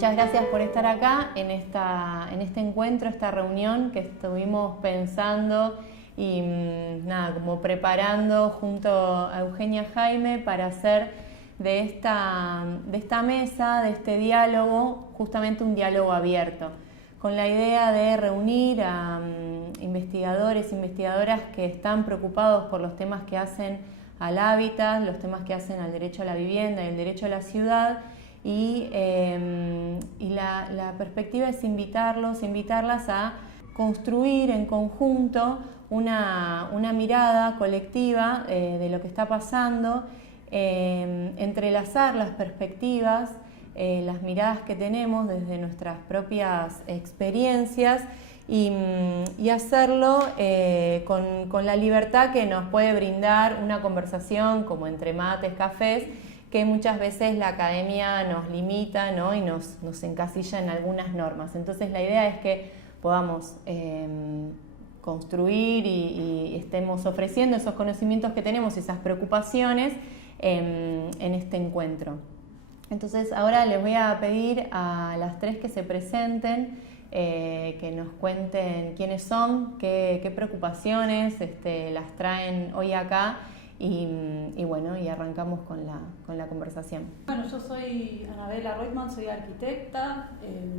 muchas gracias por estar acá en este encuentro, esta reunión que estuvimos pensando y como preparando junto a Eugenia Jaime para hacer de esta mesa, de este diálogo, justamente un diálogo abierto, con la idea de reunir a investigadores e investigadoras que están preocupados por los temas que hacen al hábitat, los temas que hacen al derecho a la vivienda y el derecho a la ciudad, y la perspectiva es invitarlas a construir en conjunto una mirada colectiva de lo que está pasando, entrelazar las perspectivas, las miradas que tenemos desde nuestras propias experiencias y hacerlo con la libertad que nos puede brindar una conversación como entre mates, cafés, que muchas veces la academia nos limita, ¿no? Y nos encasilla en algunas normas. Entonces la idea es que podamos construir y estemos ofreciendo esos conocimientos que tenemos, esas preocupaciones en este encuentro. Entonces ahora les voy a pedir a las tres que se presenten, que nos cuenten quiénes son, qué preocupaciones las traen hoy acá y bueno, y arrancamos con la conversación. Bueno, yo soy Anabela Reutemann, soy arquitecta,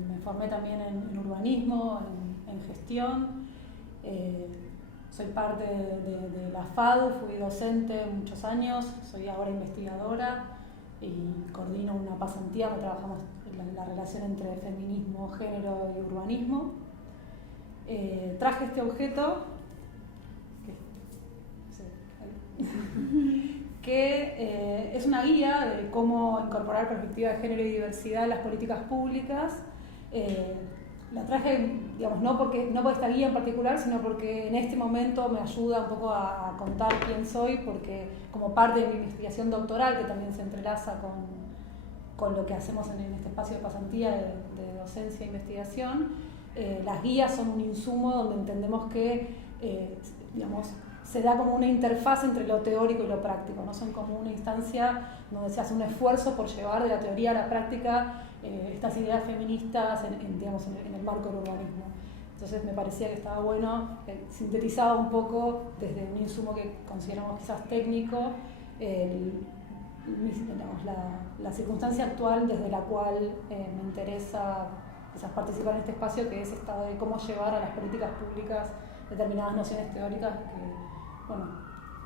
me formé también en urbanismo, en gestión, soy parte de la FADU, fui docente muchos años, soy ahora investigadora y coordino una pasantía que trabajamos en la relación entre feminismo, género y urbanismo. Traje este objeto que es una guía de cómo incorporar perspectiva de género y diversidad en las políticas públicas. La traje, digamos, no por esta guía en particular, sino porque en este momento me ayuda un poco a contar quién soy, porque como parte de mi investigación doctoral, que también se entrelaza con lo que hacemos en este espacio de pasantía de docencia e investigación, las guías son un insumo donde entendemos que, digamos, se da como una interfaz entre lo teórico y lo práctico, ¿no? Son como una instancia donde se hace un esfuerzo por llevar de la teoría a la práctica estas ideas feministas en el marco del urbanismo. Entonces me parecía que estaba bueno, sintetizaba un poco desde un insumo que consideramos quizás técnico, la circunstancia actual desde la cual me interesa quizás participar en este espacio, que es esta de cómo llevar a las políticas públicas determinadas nociones teóricas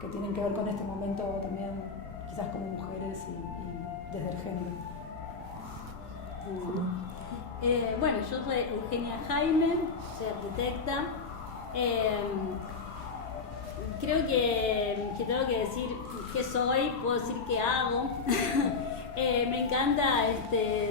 que tienen que ver con este momento también, quizás como mujeres y desde el género. Bueno, yo soy Eugenia Jaime, soy arquitecta. Creo que tengo que decir qué soy, puedo decir qué hago. Me encanta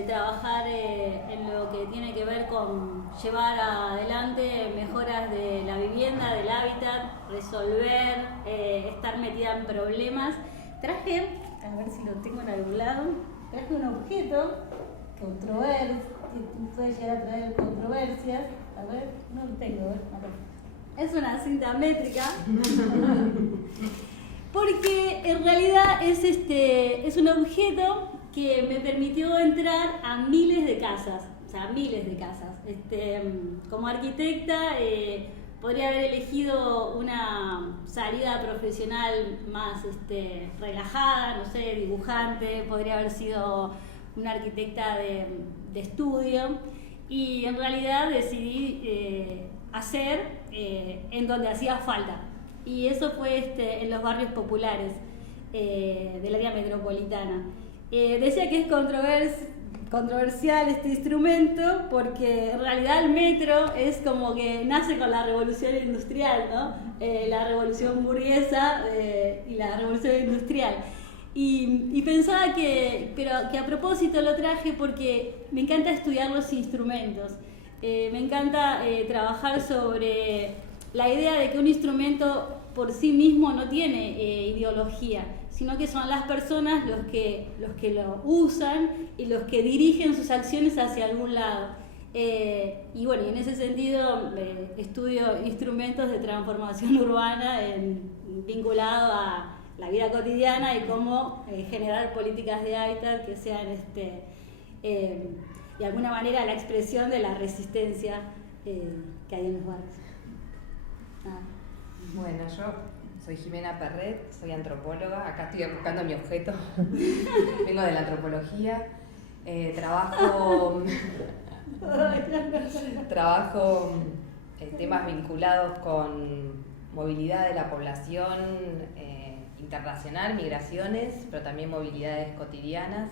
trabajar en lo que tiene que ver con llevar adelante mejoras de la vivienda, del hábitat, resolver, estar metida en problemas. Traje, a ver si lo tengo en algún lado, traje un objeto puede llegar a traer controversias. A ver, no lo tengo, es una cinta métrica. Porque en realidad es un objeto que me permitió entrar a miles de casas, como arquitecta podría haber elegido una salida profesional más relajada, no sé, dibujante, podría haber sido una arquitecta de estudio, y en realidad decidí hacer en donde hacía falta. Y eso fue en los barrios populares del área metropolitana. Decía que es controversial este instrumento porque en realidad el metro es como que nace con la revolución industrial, ¿no? La revolución burguesa y la revolución industrial. Y pensaba que a propósito lo traje porque me encanta estudiar los instrumentos. Me encanta trabajar sobre la idea de que un instrumento por sí mismo no tiene ideología, sino que son las personas los que lo usan y los que dirigen sus acciones hacia algún lado. Y bueno, en ese sentido estudio instrumentos de transformación urbana vinculado a la vida cotidiana y cómo generar políticas de hábitat que sean de alguna manera la expresión de la resistencia que hay en los barrios. Bueno, yo soy Jimena Perret, soy antropóloga, acá estoy buscando mi objeto, vengo de la antropología, trabajo temas vinculados con movilidad de la población internacional, migraciones, pero también movilidades cotidianas.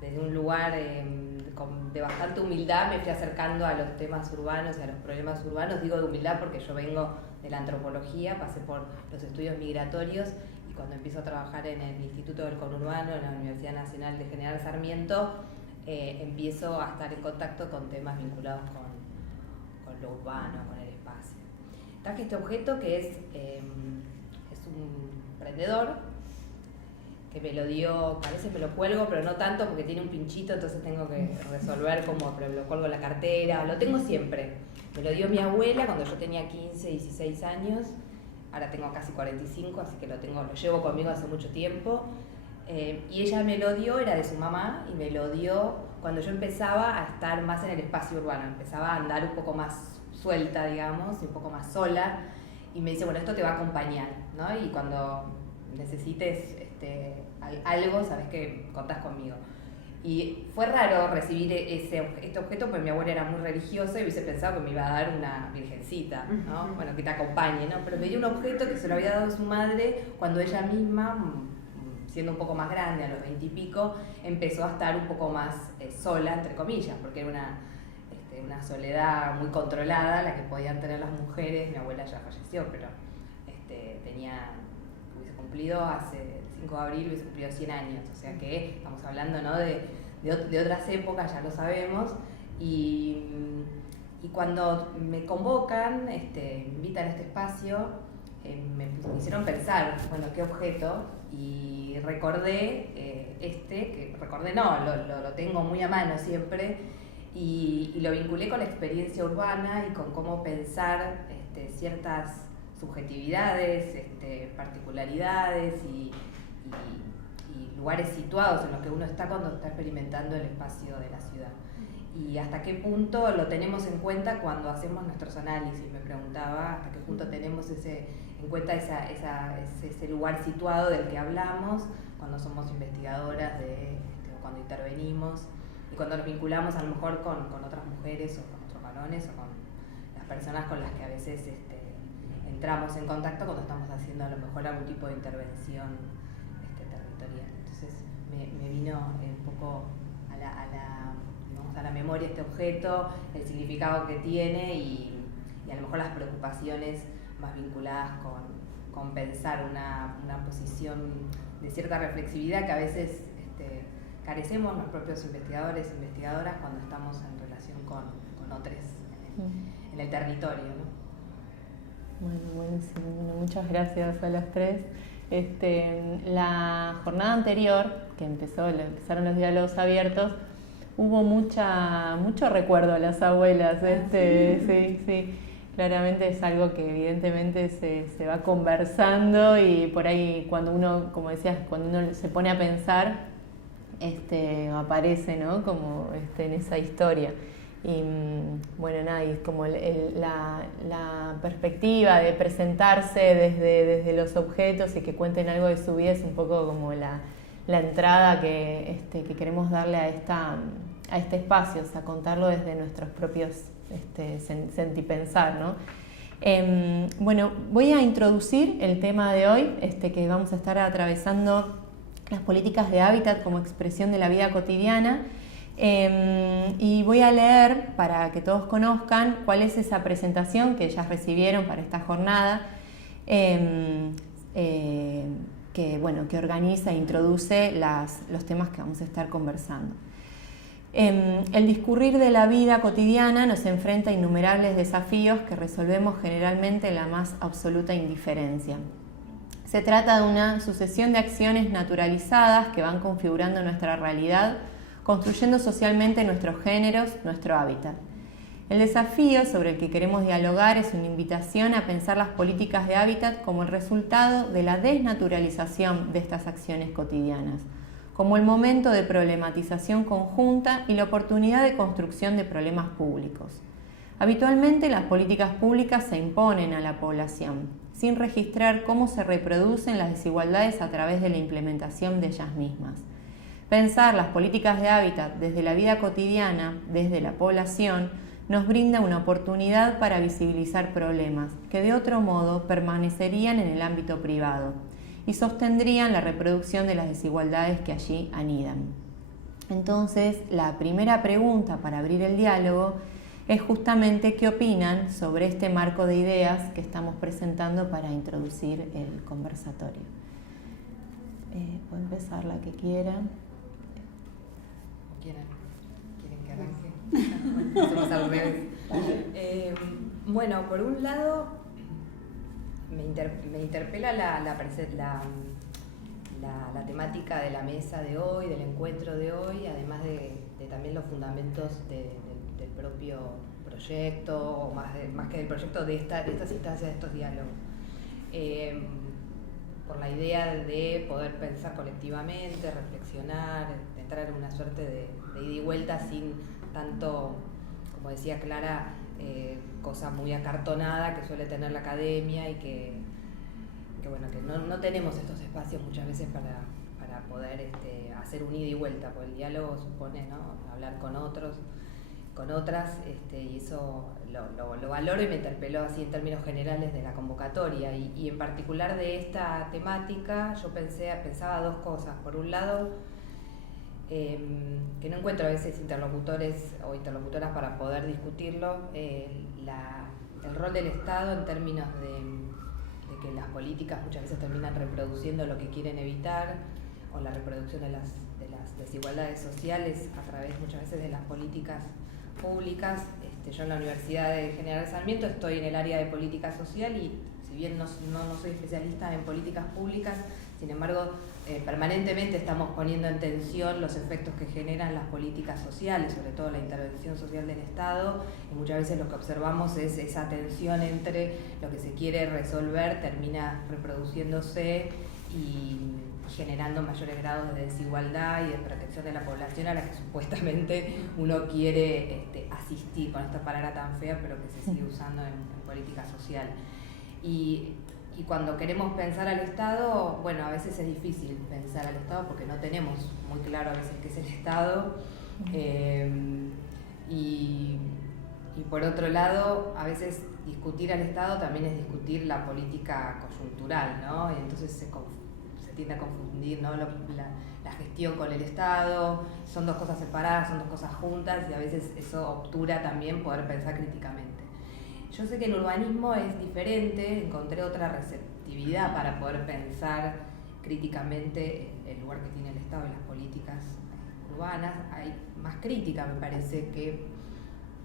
Desde un lugar de bastante humildad me fui acercando a los temas urbanos y a los problemas urbanos. Digo de humildad porque yo vengo de la antropología, pasé por los estudios migratorios y cuando empiezo a trabajar en el Instituto del Conurbano, en la Universidad Nacional de General Sarmiento, empiezo a estar en contacto con temas vinculados con lo urbano, con el espacio. Traje este objeto que es un prendedor, que me lo dio, a veces me lo cuelgo, pero no tanto porque tiene un pinchito, entonces tengo que resolver cómo, pero lo cuelgo en la cartera, lo tengo siempre. Me lo dio mi abuela cuando yo tenía 15, 16 años, ahora tengo casi 45, así que lo llevo conmigo hace mucho tiempo. Y ella me lo dio, era de su mamá, y me lo dio cuando yo empezaba a estar más en el espacio urbano, empezaba a andar un poco más suelta, digamos, y un poco más sola, y me dice, bueno, esto te va a acompañar, ¿no? Y cuando necesites algo, sabes que contás conmigo. Y fue raro recibir este objeto porque mi abuela era muy religiosa y hubiese pensado que me iba a dar una virgencita, ¿no? Bueno, que te acompañe, ¿no? Pero me dio un objeto que se lo había dado su madre cuando ella misma, siendo un poco más grande, a los 20 y pico, empezó a estar un poco más sola, entre comillas, porque era una soledad muy controlada la que podían tener las mujeres. Mi abuela ya falleció, pero hubiese cumplido hace 5 de abril, hubiese cumplido 100 años, o sea que estamos hablando, ¿no?, de otras épocas, ya lo sabemos, y cuando me convocan, me invitan a este espacio, me hicieron pensar, bueno, qué objeto, y recordé lo tengo muy a mano siempre, y lo vinculé con la experiencia urbana y con cómo pensar ciertas subjetividades, particularidades y lugares situados en los que uno está cuando está experimentando el espacio de la ciudad. Y hasta qué punto lo tenemos en cuenta cuando hacemos nuestros análisis, me preguntaba, hasta qué punto tenemos en cuenta ese lugar situado del que hablamos cuando somos investigadoras, cuando intervenimos y cuando nos vinculamos a lo mejor con otras mujeres o con otros varones o con las personas con las que a veces entramos en contacto cuando estamos haciendo a lo mejor algún tipo de intervención territorial. Entonces me vino un poco a la memoria este objeto, el significado que tiene y a lo mejor las preocupaciones más vinculadas con pensar una posición de cierta reflexividad que a veces carecemos los propios investigadores e investigadoras cuando estamos en relación con otros en el territorio, ¿no? Bueno, buenísimo. Bueno, muchas gracias a las tres. La jornada anterior, que empezaron los diálogos abiertos, hubo mucho recuerdo a las abuelas. Sí. Claramente es algo que evidentemente se va conversando y por ahí cuando uno, como decías, cuando uno se pone a pensar, aparece, ¿no?, como en esa historia. Y bueno, nada, y como la perspectiva de presentarse desde los objetos y que cuenten algo de su vida es un poco como la entrada que queremos darle a este espacio, o sea, contarlo desde nuestros propios sentipensar, ¿no? Bueno, voy a introducir el tema de hoy, que vamos a estar atravesando las políticas de hábitat como expresión de la vida cotidiana. Y voy a leer, para que todos conozcan, cuál es esa presentación que ellas recibieron para esta jornada, que organiza e introduce los temas que vamos a estar conversando. El discurrir de la vida cotidiana nos enfrenta a innumerables desafíos que resolvemos generalmente en la más absoluta indiferencia. Se trata de una sucesión de acciones naturalizadas que van configurando nuestra realidad, construyendo socialmente nuestros géneros, nuestro hábitat. El desafío sobre el que queremos dialogar es una invitación a pensar las políticas de hábitat como el resultado de la desnaturalización de estas acciones cotidianas, como el momento de problematización conjunta y la oportunidad de construcción de problemas públicos. Habitualmente las políticas públicas se imponen a la población, sin registrar cómo se reproducen las desigualdades a través de la implementación de ellas mismas. Pensar las políticas de hábitat desde la vida cotidiana, desde la población, nos brinda una oportunidad para visibilizar problemas que de otro modo permanecerían en el ámbito privado y sostendrían la reproducción de las desigualdades que allí anidan. Entonces, la primera pregunta para abrir el diálogo es justamente qué opinan sobre este marco de ideas que estamos presentando para introducir el conversatorio. Puede empezar la que quieran. ¿Quieren que arranque? Hacemos al revés. Bueno, por un lado, me interpela la temática de la mesa de hoy, del encuentro de hoy, además de también los fundamentos del propio proyecto, o más que del proyecto, de estas instancias, de estos diálogos. Por la idea de poder pensar colectivamente, reflexionar, entrar en una suerte de ida y vuelta sin tanto, como decía Clara, cosa muy acartonada que suele tener la academia y que no tenemos estos espacios muchas veces para poder hacer un ida y vuelta, porque el diálogo supone, ¿no?, hablar con otros, con otras, y eso lo valoro y me interpeló así en términos generales de la convocatoria y en particular de esta temática. Yo pensaba dos cosas. Por un lado, que no encuentro a veces interlocutores o interlocutoras para poder discutirlo, el rol del Estado en términos de que las políticas muchas veces terminan reproduciendo lo que quieren evitar, o la reproducción de las desigualdades sociales a través muchas veces de las políticas públicas. Yo en la Universidad de General Sarmiento estoy en el área de política social y si bien no soy especialista en políticas públicas, sin embargo permanentemente estamos poniendo en tensión los efectos que generan las políticas sociales, sobre todo la intervención social del Estado, y muchas veces lo que observamos es esa tensión entre lo que se quiere resolver termina reproduciéndose y generando mayores grados de desigualdad y de protección de la población a la que supuestamente uno quiere asistir, con esta palabra tan fea pero que se sigue usando en política social. Y cuando queremos pensar al Estado, bueno, a veces es difícil pensar al Estado porque no tenemos muy claro a veces qué es el Estado, y por otro lado, a veces discutir al Estado también es discutir la política coyuntural, ¿no? Y entonces se tiende a confundir, ¿no?, la gestión con el Estado. Son dos cosas separadas, son dos cosas juntas, y a veces eso obtura también poder pensar críticamente. Yo sé que en urbanismo es diferente, encontré otra receptividad para poder pensar críticamente el lugar que tiene el Estado en las políticas urbanas. Hay más crítica, me parece, que,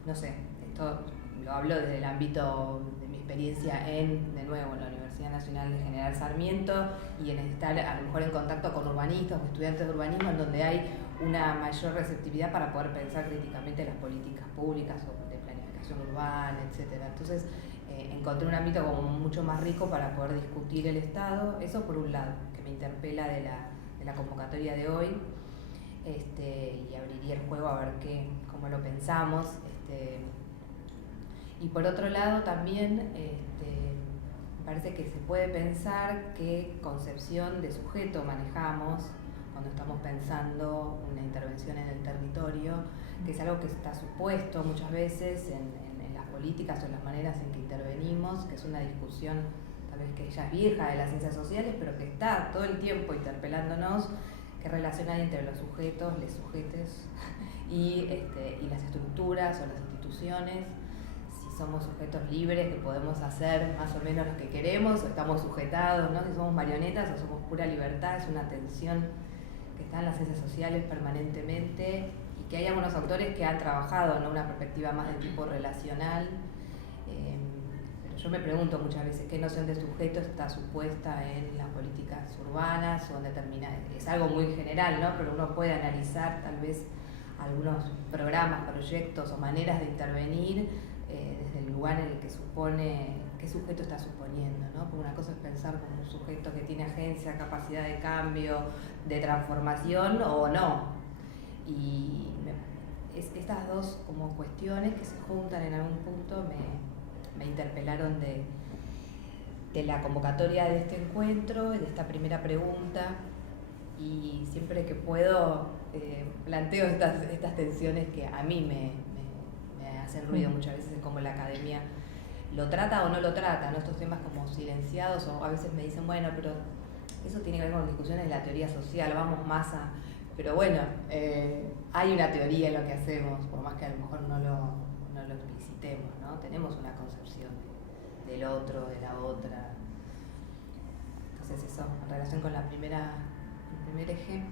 no sé, esto lo hablo desde el ámbito de mi experiencia de nuevo, en la Universidad Nacional de General Sarmiento, y en estar a lo mejor en contacto con urbanistas o estudiantes de urbanismo, en donde hay una mayor receptividad para poder pensar críticamente las políticas públicas o de planificación urbana, etc. Entonces encontré un ámbito como mucho más rico para poder discutir el Estado. Eso por un lado, que me interpela de la convocatoria de hoy, y abriría el juego a ver cómo lo pensamos. Y por otro lado también me parece que se puede pensar qué concepción de sujeto manejamos cuando estamos pensando una intervención en el territorio, que es algo que está supuesto muchas veces en las políticas o en las maneras en que intervenimos, que es una discusión tal vez que ya es vieja de las ciencias sociales, pero que está todo el tiempo interpelándonos, que relaciona entre los sujetos, les sujetes y las estructuras o las instituciones. Somos sujetos libres que podemos hacer más o menos lo que queremos, o estamos sujetados, ¿no? Si somos marionetas o somos pura libertad. Es una tensión que está en las ciencias sociales permanentemente, y que hay algunos autores que han trabajado, ¿no?, una perspectiva más de tipo relacional, pero yo me pregunto muchas veces qué noción de sujeto está supuesta en las políticas urbanas o en determinadas. Es algo muy general, ¿no?, pero uno puede analizar tal vez algunos programas, proyectos o maneras de intervenir desde el lugar en el que supone qué sujeto está suponiendo, ¿no? Porque una cosa es pensar como un sujeto que tiene agencia, capacidad de cambio, de transformación o no. Y estas dos como cuestiones que se juntan en algún punto me interpelaron de la convocatoria de este encuentro, de esta primera pregunta, y siempre que puedo planteo estas tensiones que a mí me hacen ruido muchas veces, como la academia lo trata o no lo trata, ¿no? Estos temas como silenciados, o a veces me dicen, bueno, pero eso tiene que ver con discusiones de la teoría social, vamos más a... Pero bueno, hay una teoría en lo que hacemos, por más que a lo mejor no lo explicitemos, ¿no? Tenemos una concepción del otro, de la otra. Entonces eso, en relación con el primer eje.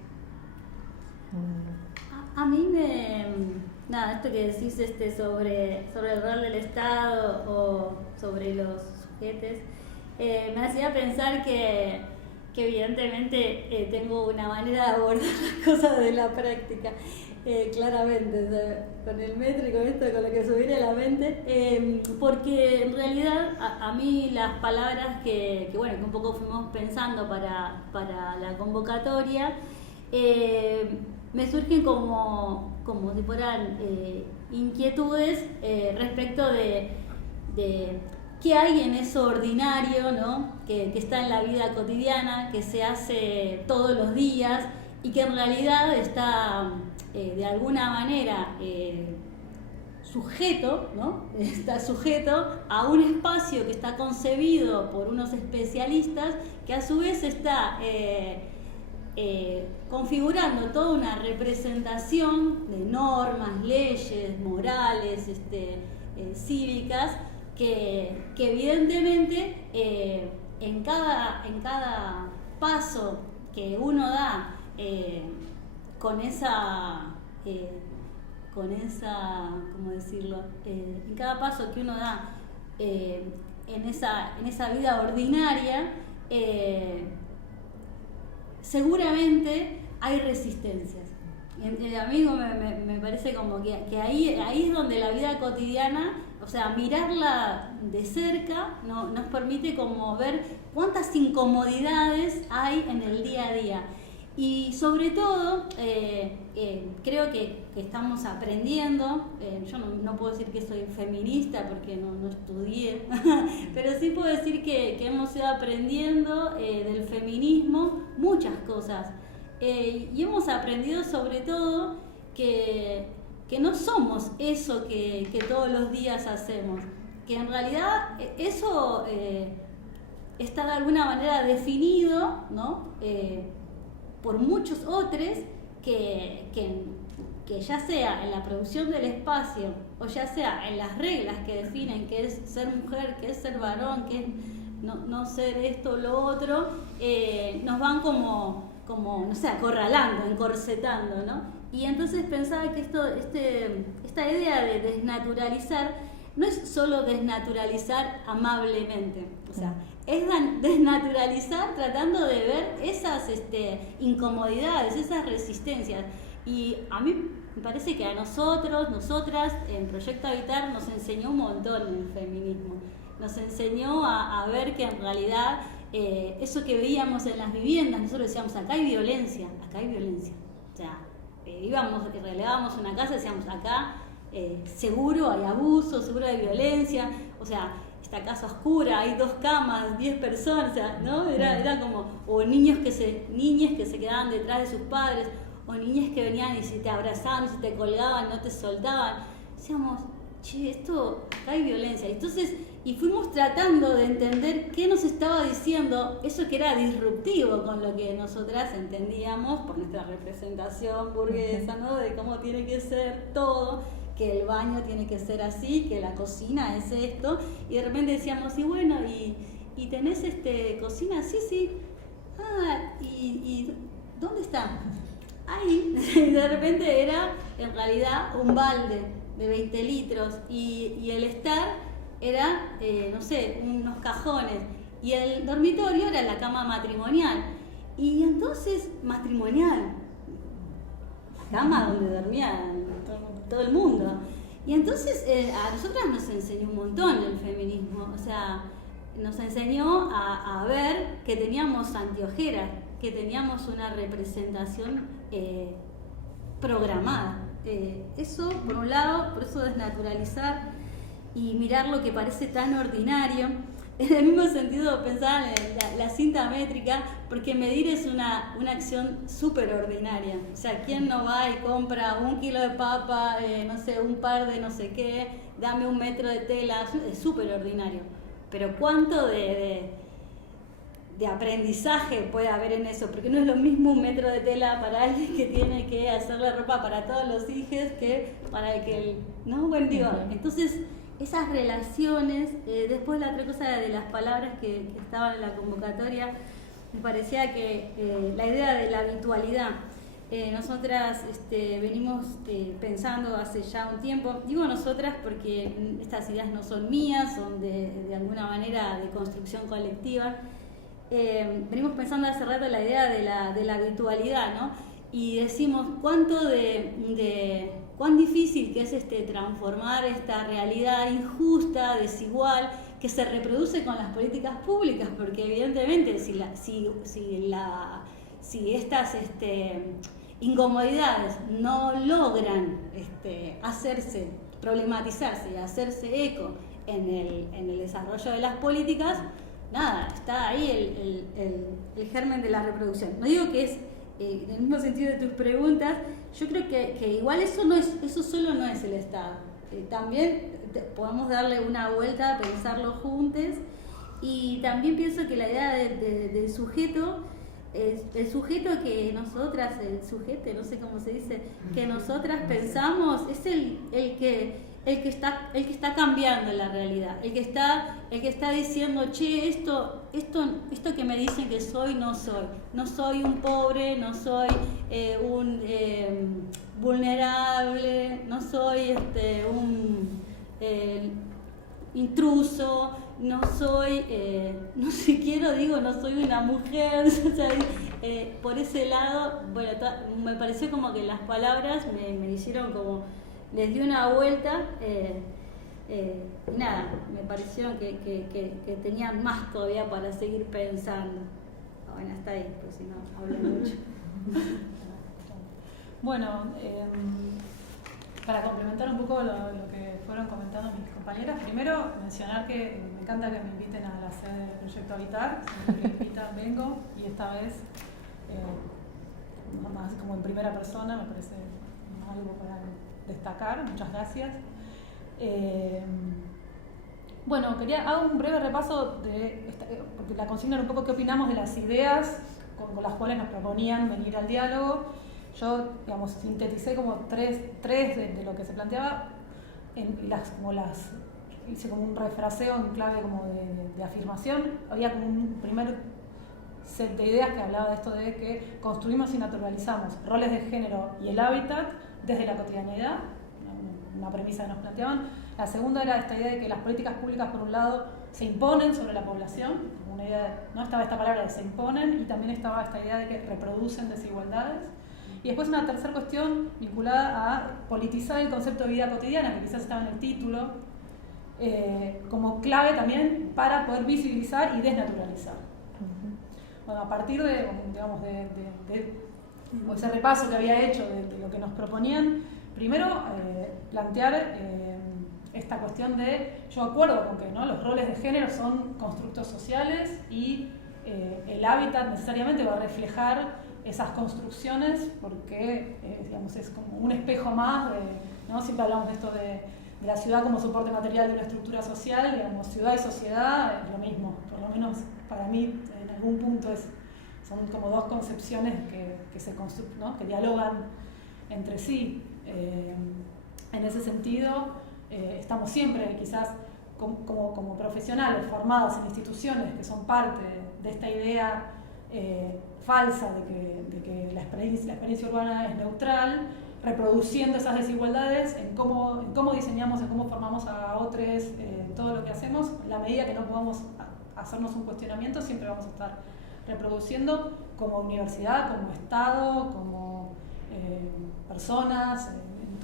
A mí nada, esto que decís sobre el rol del Estado o sobre los sujetes, me hacía pensar que evidentemente tengo una manera de abordar las cosas de la práctica, claramente, o sea, con el metro y con esto, con lo que se viene a la mente, porque en realidad a mí las palabras que un poco fuimos pensando para la convocatoria, me surgen como si fueran inquietudes respecto de qué hay en eso ordinario, ¿no? que está en la vida cotidiana, que se hace todos los días y que en realidad está de alguna manera sujeto, ¿no? Está sujeto a un espacio que está concebido por unos especialistas que a su vez está configurando toda una representación de normas, leyes, morales, cívicas, que evidentemente en cada paso que uno da con esa, ¿cómo decirlo? En cada paso que uno da en esa vida ordinaria, seguramente hay resistencias. A mí me parece como que ahí es donde la vida cotidiana, o sea, mirarla de cerca nos permite como ver cuántas incomodidades hay en el día a día. Y sobre todo, creo que estamos aprendiendo, yo no puedo decir que soy feminista porque no estudié, pero sí puedo decir que hemos ido aprendiendo del feminismo muchas cosas. Y hemos aprendido sobre todo que no somos eso que todos los días hacemos, que en realidad eso está de alguna manera definido, ¿no? Por muchos otros que ya sea en la producción del espacio o ya sea en las reglas que definen qué es ser mujer, qué es ser varón, qué es no ser esto o lo otro, nos van como no sé, acorralando, encorsetando, ¿no? Y entonces pensaba que esta idea de desnaturalizar no es solo desnaturalizar amablemente, o sea, es desnaturalizar tratando de ver esas incomodidades, esas resistencias. Y a mí me parece que a nosotras, en Proyecto Habitar nos enseñó un montón el feminismo. Nos enseñó a ver que en realidad eso que veíamos en las viviendas, nosotros decíamos, acá hay violencia. O sea, relevábamos una casa y decíamos, acá seguro hay abuso, seguro hay violencia, o sea, esta casa oscura, hay 2 camas, 10 personas, o sea, ¿no? Era como, o niñas que se quedaban detrás de sus padres, o niñas que venían y se te abrazaban, se te colgaban, no te soltaban. Decíamos, che, acá hay violencia. Entonces, y fuimos tratando de entender qué nos estaba diciendo eso que era disruptivo con lo que nosotras entendíamos por nuestra representación burguesa, ¿no? De cómo tiene que ser todo, que el baño tiene que ser así, que la cocina es esto, y de repente decíamos, y bueno, ¿y tenés cocina? Sí. Ah, ¿y dónde está? Ahí. Y de repente era en realidad un balde de 20 litros y el estar era, no sé, unos cajones, y el dormitorio era la cama matrimonial. Y entonces, matrimonial, la cama donde dormía todo el mundo. Y entonces a nosotras nos enseñó un montón el feminismo, o sea, nos enseñó a ver que teníamos anteojeras, que teníamos una representación programada. Eso, por un lado, por eso desnaturalizar y mirar lo que parece tan ordinario. En el mismo sentido, pensar en la cinta métrica, porque medir es una acción súper ordinaria. O sea, ¿quién no va y compra 1 kilo de papa, no sé, un par de no sé qué, dame 1 metro de tela? Es súper ordinario. Pero ¿cuánto de aprendizaje puede haber en eso? Porque no es lo mismo 1 metro de tela para alguien que tiene que hacer la ropa para todos los hijos que para el que... ¿No? Bueno, digo, entonces... Esas relaciones, después la otra cosa de las palabras que estaban en la convocatoria, me parecía que la idea de la habitualidad, nosotras venimos pensando hace ya un tiempo, digo nosotras porque estas ideas no son mías, son de alguna manera de construcción colectiva, venimos pensando hace rato la idea de la habitualidad, ¿no? Y decimos cuán difícil que es transformar esta realidad injusta, desigual, que se reproduce con las políticas públicas, porque evidentemente si estas incomodidades no logran problematizarse y hacerse eco en el desarrollo de las políticas, nada, está ahí el germen de la reproducción. No digo que es en el mismo sentido de tus preguntas, yo creo que igual eso solo no es el Estado. También podemos darle una vuelta, pensarlo juntos, y también pienso que la idea del sujeto, el sujeto que nosotras, el sujeto, no sé cómo se dice, que nosotras pensamos, es el que está cambiando la realidad, el que está diciendo, che, esto que me dicen que soy, no soy un pobre, no soy un vulnerable, no soy un intruso, no soy, no soy una mujer, o sea, por ese lado, bueno, me pareció como que las palabras me hicieron como, les di una vuelta, nada, me pareció que tenían más todavía para seguir pensando. Bueno, hasta ahí, pues si no, hablo mucho. Bueno, para complementar un poco lo que fueron comentando mis compañeras, primero mencionar que me encanta que me inviten a la sede del Proyecto Habitar, siempre que me invitan vengo, y esta vez, más como en primera persona, me parece algo para destacar, muchas gracias. Bueno, hago un breve repaso porque la consigna era un poco qué opinamos de las ideas con las cuales nos proponían venir al diálogo. Yo, digamos, sinteticé como tres de lo que se planteaba, hice como un refraseo en clave como de afirmación. Había como un primer set de ideas que hablaba de esto de que construimos y naturalizamos roles de género y el hábitat desde la cotidianidad, una premisa que nos planteaban. La segunda era esta idea de que las políticas públicas, por un lado, se imponen sobre la población, una idea, no estaba esta palabra de se imponen, y también estaba esta idea de que reproducen desigualdades. Y después una tercera cuestión vinculada a politizar el concepto de vida cotidiana, que quizás estaba en el título, como clave también para poder visibilizar y desnaturalizar. Bueno, a partir de ese repaso que había hecho de lo que nos proponían, primero plantear esta cuestión de, yo acuerdo con que, ¿no?, los roles de género son constructos sociales y el hábitat necesariamente va a reflejar esas construcciones porque es como un espejo más, ¿no? Siempre hablamos de esto de la ciudad como soporte material de una estructura social, digamos, ciudad y sociedad es lo mismo, por lo menos para mí en algún punto son como dos concepciones que se construyen, ¿no?, que dialogan entre sí. En ese sentido, estamos siempre quizás como profesionales formados en instituciones que son parte de esta idea falsa de que la experiencia urbana es neutral, reproduciendo esas desigualdades en cómo diseñamos, en cómo formamos a otros, todo lo que hacemos. En la medida que no podamos hacernos un cuestionamiento, siempre vamos a estar reproduciendo como universidad, como Estado, como personas, en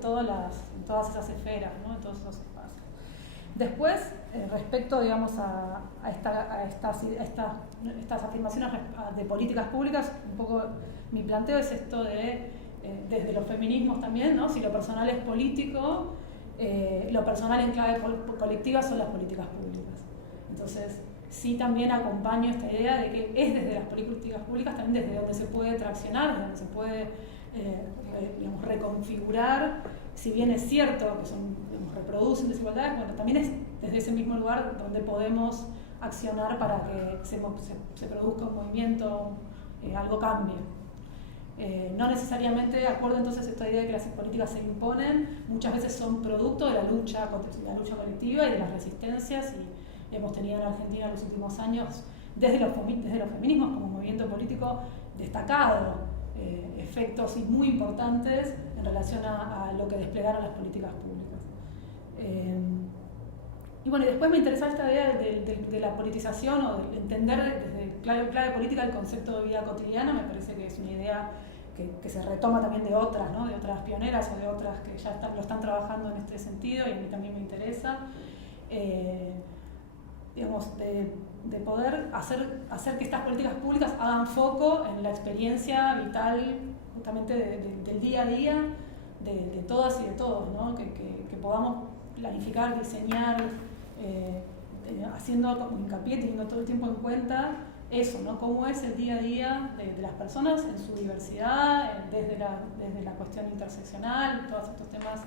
todas esas esferas, ¿no?, en todos esos espacios. Después, respecto, digamos, a estas afirmaciones de políticas públicas, un poco mi planteo es esto de, desde los feminismos también, ¿no? Si lo personal es político, lo personal en clave colectiva son las políticas públicas. Entonces, sí también acompaño esta idea de que es desde las políticas públicas también desde donde se puede traccionar, desde donde se puede digamos, reconfigurar, si bien es cierto que son, digamos, reproducen desigualdades, bueno, también es desde ese mismo lugar donde podemos accionar para que se produzca un movimiento, algo cambie. No necesariamente de acuerdo entonces a esta idea de que las políticas se imponen, muchas veces son producto de la lucha colectiva y de las resistencias, y hemos tenido en Argentina en los últimos años, desde los feminismos como movimiento político destacado, efectos muy importantes en relación a lo que desplegaron las políticas públicas. Y bueno, y después me interesaba esta idea de la politización o de entender desde clave política el concepto de vida cotidiana. Me parece que es una idea que se retoma también de otras, ¿no? De otras pioneras o de otras que ya lo están trabajando en este sentido, y a mí también me interesa. Digamos, de poder hacer que estas políticas públicas hagan foco en la experiencia vital justamente del día a día de todas y de todos, ¿no? Que podamos planificar, diseñar, haciendo como hincapié, teniendo todo el tiempo en cuenta eso, ¿no? Cómo es el día a día de las personas en su diversidad, desde la cuestión interseccional, todos estos temas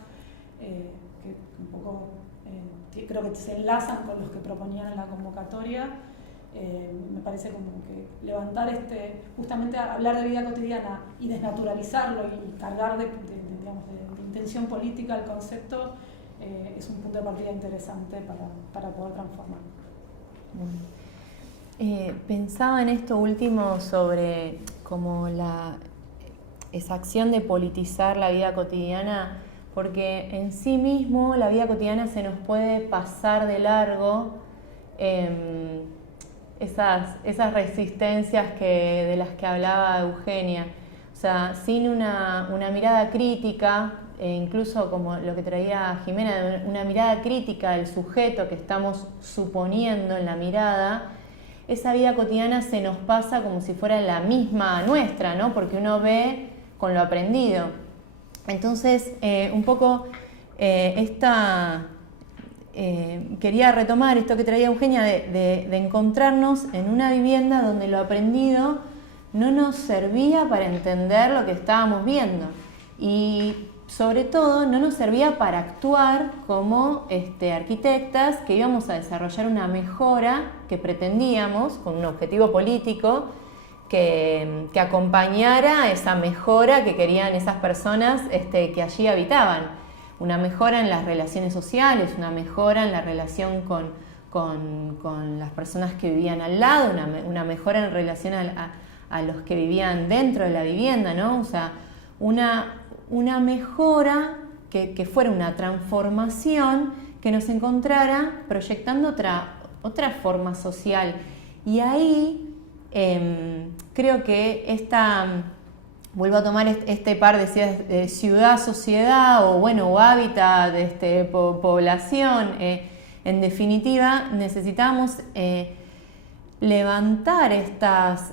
que un poco creo que se enlazan con los que proponían en la convocatoria. Me parece como que levantar justamente hablar de vida cotidiana y desnaturalizarlo y cargar de intención política el concepto, es un punto de partida interesante para poder transformar. Pensaba en esto último sobre como esa acción de politizar la vida cotidiana, porque en sí mismo la vida cotidiana se nos puede pasar de largo esas resistencias de las que hablaba Eugenia. O sea, sin una mirada crítica, incluso como lo que traía Jimena, una mirada crítica del sujeto que estamos suponiendo en la mirada, esa vida cotidiana se nos pasa como si fuera la misma nuestra, ¿no? Porque uno ve con lo aprendido. Entonces, un poco quería retomar esto que traía Eugenia de encontrarnos en una vivienda donde lo aprendido no nos servía para entender lo que estábamos viendo, y sobre todo no nos servía para actuar como arquitectas que íbamos a desarrollar una mejora que pretendíamos con un objetivo político que acompañara esa mejora que querían esas personas que allí habitaban. Una mejora en las relaciones sociales, una mejora en la relación con las personas que vivían al lado, una mejora en relación a los que vivían dentro de la vivienda, ¿no? O sea, una mejora que fuera una transformación que nos encontrara proyectando otra forma social. Y ahí creo que vuelvo a tomar este par de ciudad-sociedad o hábitat, población. En definitiva, necesitamos levantar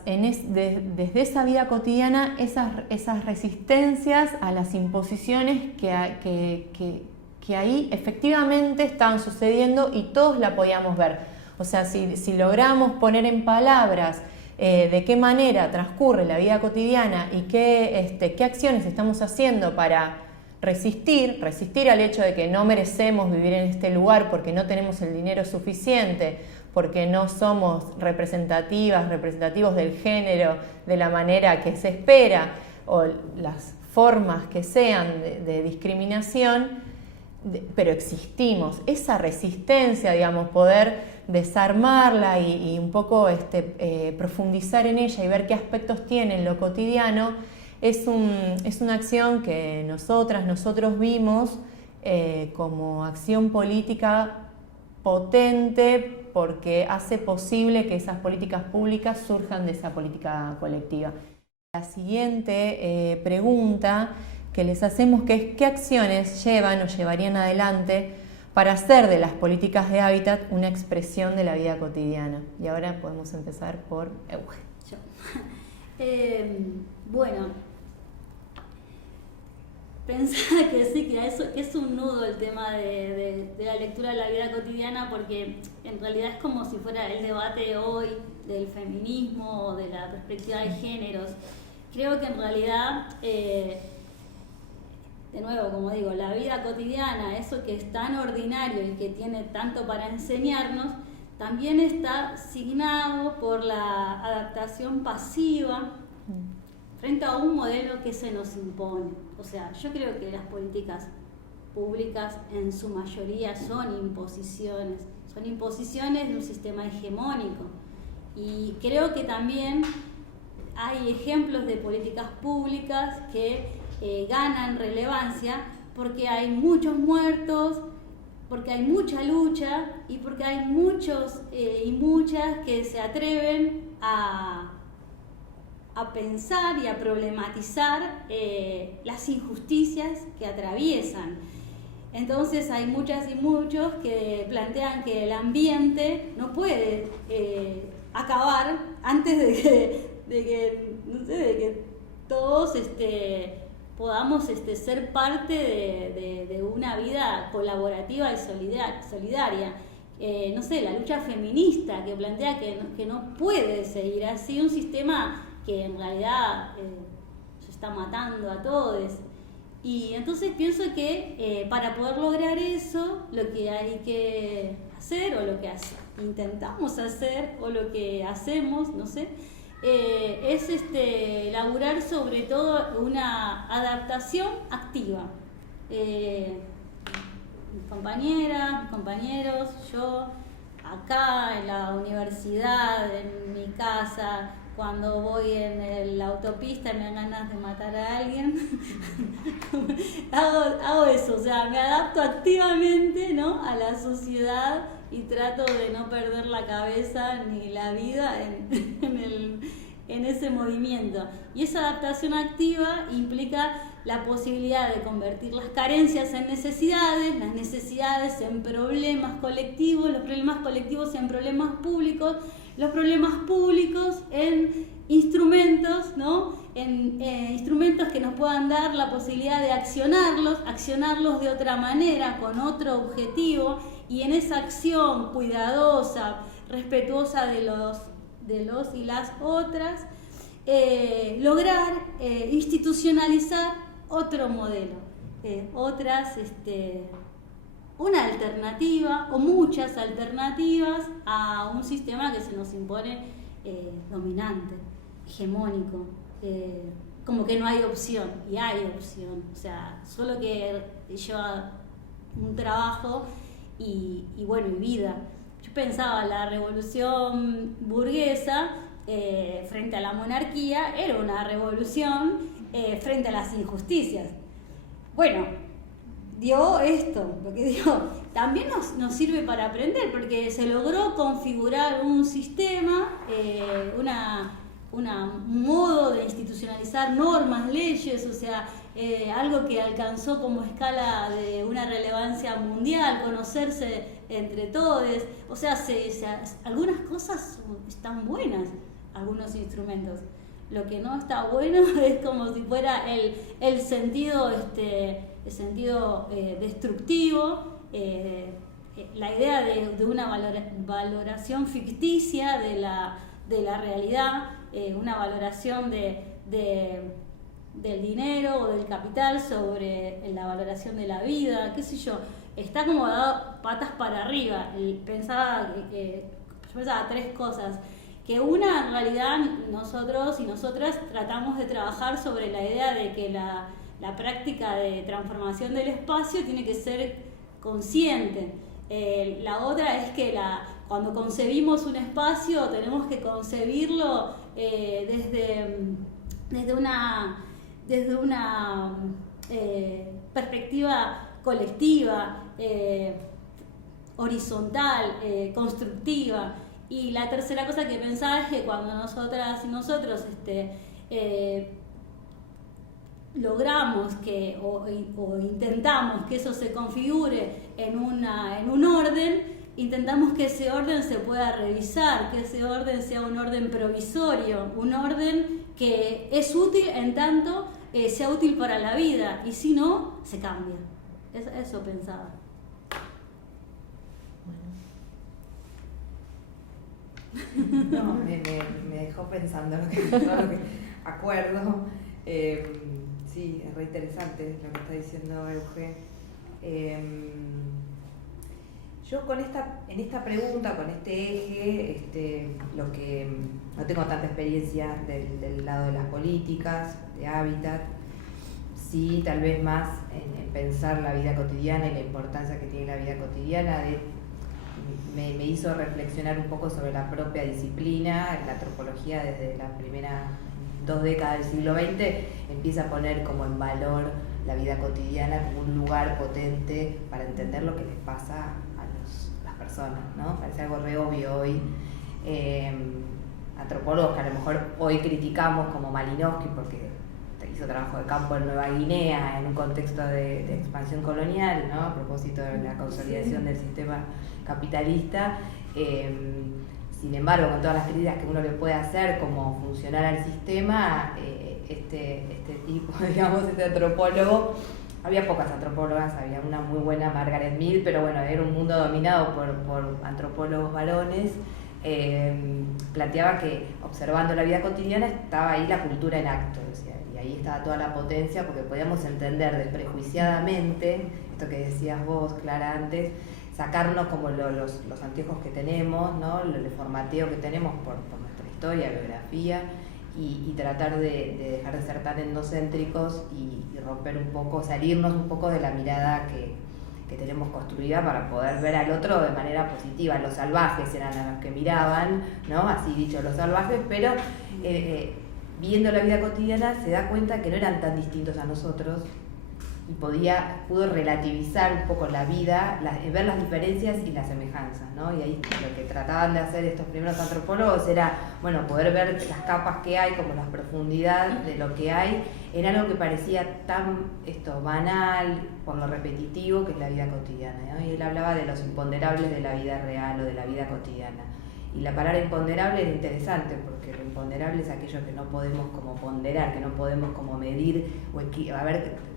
desde esa vida cotidiana esas resistencias a las imposiciones que ahí efectivamente estaban sucediendo y todos la podíamos ver. O sea, si logramos poner en palabras de qué manera transcurre la vida cotidiana y qué acciones estamos haciendo para resistir al hecho de que no merecemos vivir en este lugar porque no tenemos el dinero suficiente, porque no somos representativos del género de la manera que se espera, o las formas que sean de discriminación, pero existimos. Esa resistencia, digamos, poder desarmarla y un poco profundizar en ella y ver qué aspectos tiene en lo cotidiano, es una acción que nosotros vimos como acción política potente, porque hace posible que esas políticas públicas surjan de esa política colectiva. La siguiente pregunta que les hacemos, que es ¿qué acciones llevan o llevarían adelante para hacer de las políticas de hábitat una expresión de la vida cotidiana. Y ahora podemos empezar por Euge. Bueno, pensaba que sí, que es un nudo el tema de la lectura de la vida cotidiana, porque en realidad es como si fuera el debate hoy del feminismo o de la perspectiva de géneros. Creo que en realidad, de nuevo, como digo, la vida cotidiana, eso que es tan ordinario y que tiene tanto para enseñarnos, también está signado por la adaptación pasiva frente a un modelo que se nos impone. O sea, yo creo que las políticas públicas en su mayoría son imposiciones de un sistema hegemónico. Y creo que también hay ejemplos de políticas públicas que ganan relevancia porque hay muchos muertos, porque hay mucha lucha y porque hay muchos y muchas que se atreven a pensar y a problematizar las injusticias que atraviesan. Entonces hay muchas y muchos que plantean que el ambiente no puede acabar antes de que todos podamos ser parte de una vida colaborativa y solidaria. No sé, la lucha feminista que plantea que no puede seguir así un sistema que en realidad se está matando a todos. Y entonces pienso que para poder lograr eso, lo que hay que hacer, o lo que intentamos hacer, o lo que hacemos, no sé, es laburar sobre todo una adaptación activa. Mis compañeras, mis compañeros, yo, acá en la universidad, en mi casa, cuando voy en la autopista y me dan ganas de matar a alguien, hago eso, o sea, me adapto activamente, ¿no?, a la sociedad y trato de no perder la cabeza ni la vida en ese movimiento. Y esa adaptación activa implica la posibilidad de convertir las carencias en necesidades, las necesidades en problemas colectivos, los problemas colectivos en problemas públicos, los problemas públicos en instrumentos, ¿no?, en instrumentos que nos puedan dar la posibilidad de accionarlos de otra manera, con otro objetivo, y en esa acción cuidadosa, respetuosa de los y las otras, lograr institucionalizar otro modelo, una alternativa o muchas alternativas a un sistema que se nos impone dominante, hegemónico, como que no hay opción, y hay opción, o sea, solo que lleva un trabajo y vida. Yo pensaba, la revolución burguesa frente a la monarquía era una revolución frente a las injusticias. Bueno, dio esto, lo que dio. También nos sirve para aprender, porque se logró configurar un sistema, un modo de institucionalizar normas, leyes, o sea, algo que alcanzó como escala de una relevancia mundial, conocerse entre todos, o sea, algunas cosas están buenas, algunos instrumentos. Lo que no está bueno es como si fuera el sentido destructivo, la idea de una valoración ficticia de la realidad, una valoración del dinero o del capital sobre la valoración de la vida, qué sé yo, está como dado patas para arriba. Yo pensaba tres cosas. Que una, en realidad, nosotros y nosotras tratamos de trabajar sobre la idea de que la práctica de transformación del espacio tiene que ser consciente. La otra es que cuando concebimos un espacio tenemos que concebirlo desde una perspectiva colectiva, horizontal, constructiva. Y la tercera cosa que pensaba es que cuando nosotras y nosotros logramos que o intentamos que eso se configure en un orden, intentamos que ese orden se pueda revisar, que ese orden sea un orden provisorio, un orden que es útil en tanto sea útil para la vida, y si no, se cambia. Eso pensaba. No, me dejó pensando lo que acuerdo. Sí, es re interesante lo que está diciendo Euge. Yo en esta pregunta, con este eje, lo que no tengo tanta experiencia del lado de las políticas, de hábitat, sí, tal vez más en pensar la vida cotidiana y la importancia que tiene la vida cotidiana. Me hizo reflexionar un poco sobre la propia disciplina. La antropología, desde las primeras 2 décadas del siglo XX, empieza a poner como en valor la vida cotidiana como un lugar potente para entender lo que les pasa a las personas, ¿no? Parece algo re obvio hoy. Antropólogos que a lo mejor hoy criticamos, como Malinowski, porque hizo trabajo de campo en Nueva Guinea en un contexto de expansión colonial, ¿no? A propósito de la consolidación del sistema capitalista. Sin embargo, con todas las críticas que uno le puede hacer como funcionar al sistema, este tipo, digamos, este antropólogo, había pocas antropólogas, había una muy buena, Margaret Mead, pero bueno, era un mundo dominado por antropólogos varones. Planteaba que observando la vida cotidiana estaba ahí la cultura en acto, decía, y ahí estaba toda la potencia, porque podíamos entender desprejuiciadamente esto que decías vos, Clara, antes, sacarnos como los anteojos que tenemos, ¿no? El formateo que tenemos por nuestra historia, biografía, y tratar de dejar de ser tan endocéntricos y romper un poco, salirnos un poco de la mirada que tenemos construida para poder ver al otro de manera positiva. Los salvajes eran a los que miraban, ¿no? Así dicho, los salvajes, pero viendo la vida cotidiana se da cuenta que no eran tan distintos a nosotros, y pudo relativizar un poco la vida, ver las diferencias y las semejanzas, ¿no? Y ahí lo que trataban de hacer estos primeros antropólogos era, bueno, poder ver las capas que hay, como la profundidad de lo que hay, en algo que parecía tan banal, por lo repetitivo, que es la vida cotidiana, ¿no? Y él hablaba de los imponderables de la vida real o de la vida cotidiana. Y la palabra imponderable era interesante, porque lo imponderable es aquello que no podemos como ponderar, que no podemos como medir o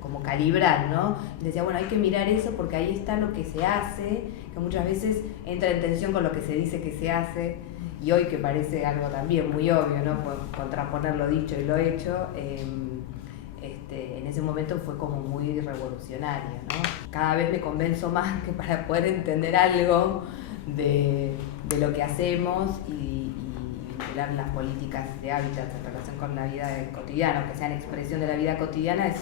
como calibrar, ¿no? Y decía, bueno, hay que mirar eso porque ahí está lo que se hace, que muchas veces entra en tensión con lo que se dice que se hace, y hoy que parece algo también muy obvio, ¿no? Contraponer lo dicho y lo hecho, en ese momento fue como muy revolucionario, ¿no? Cada vez me convenzo más que para poder entender algo de lo que hacemos y vincular las políticas de hábitat en relación con la vida cotidiana, que sean expresión de la vida cotidiana, es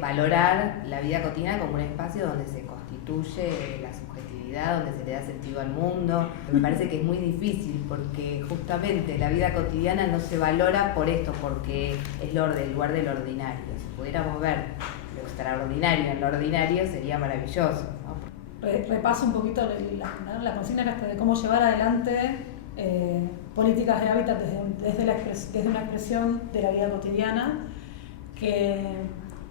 valorar la vida cotidiana como un espacio donde se constituye la subjetividad, donde se le da sentido al mundo. Me parece que es muy difícil porque justamente la vida cotidiana no se valora por esto, porque es el lugar del ordinario. Si pudiéramos ver lo extraordinario en lo ordinario sería maravilloso, ¿no? Repaso un poquito la consigna de cómo llevar adelante políticas de hábitat desde una expresión de la vida cotidiana, que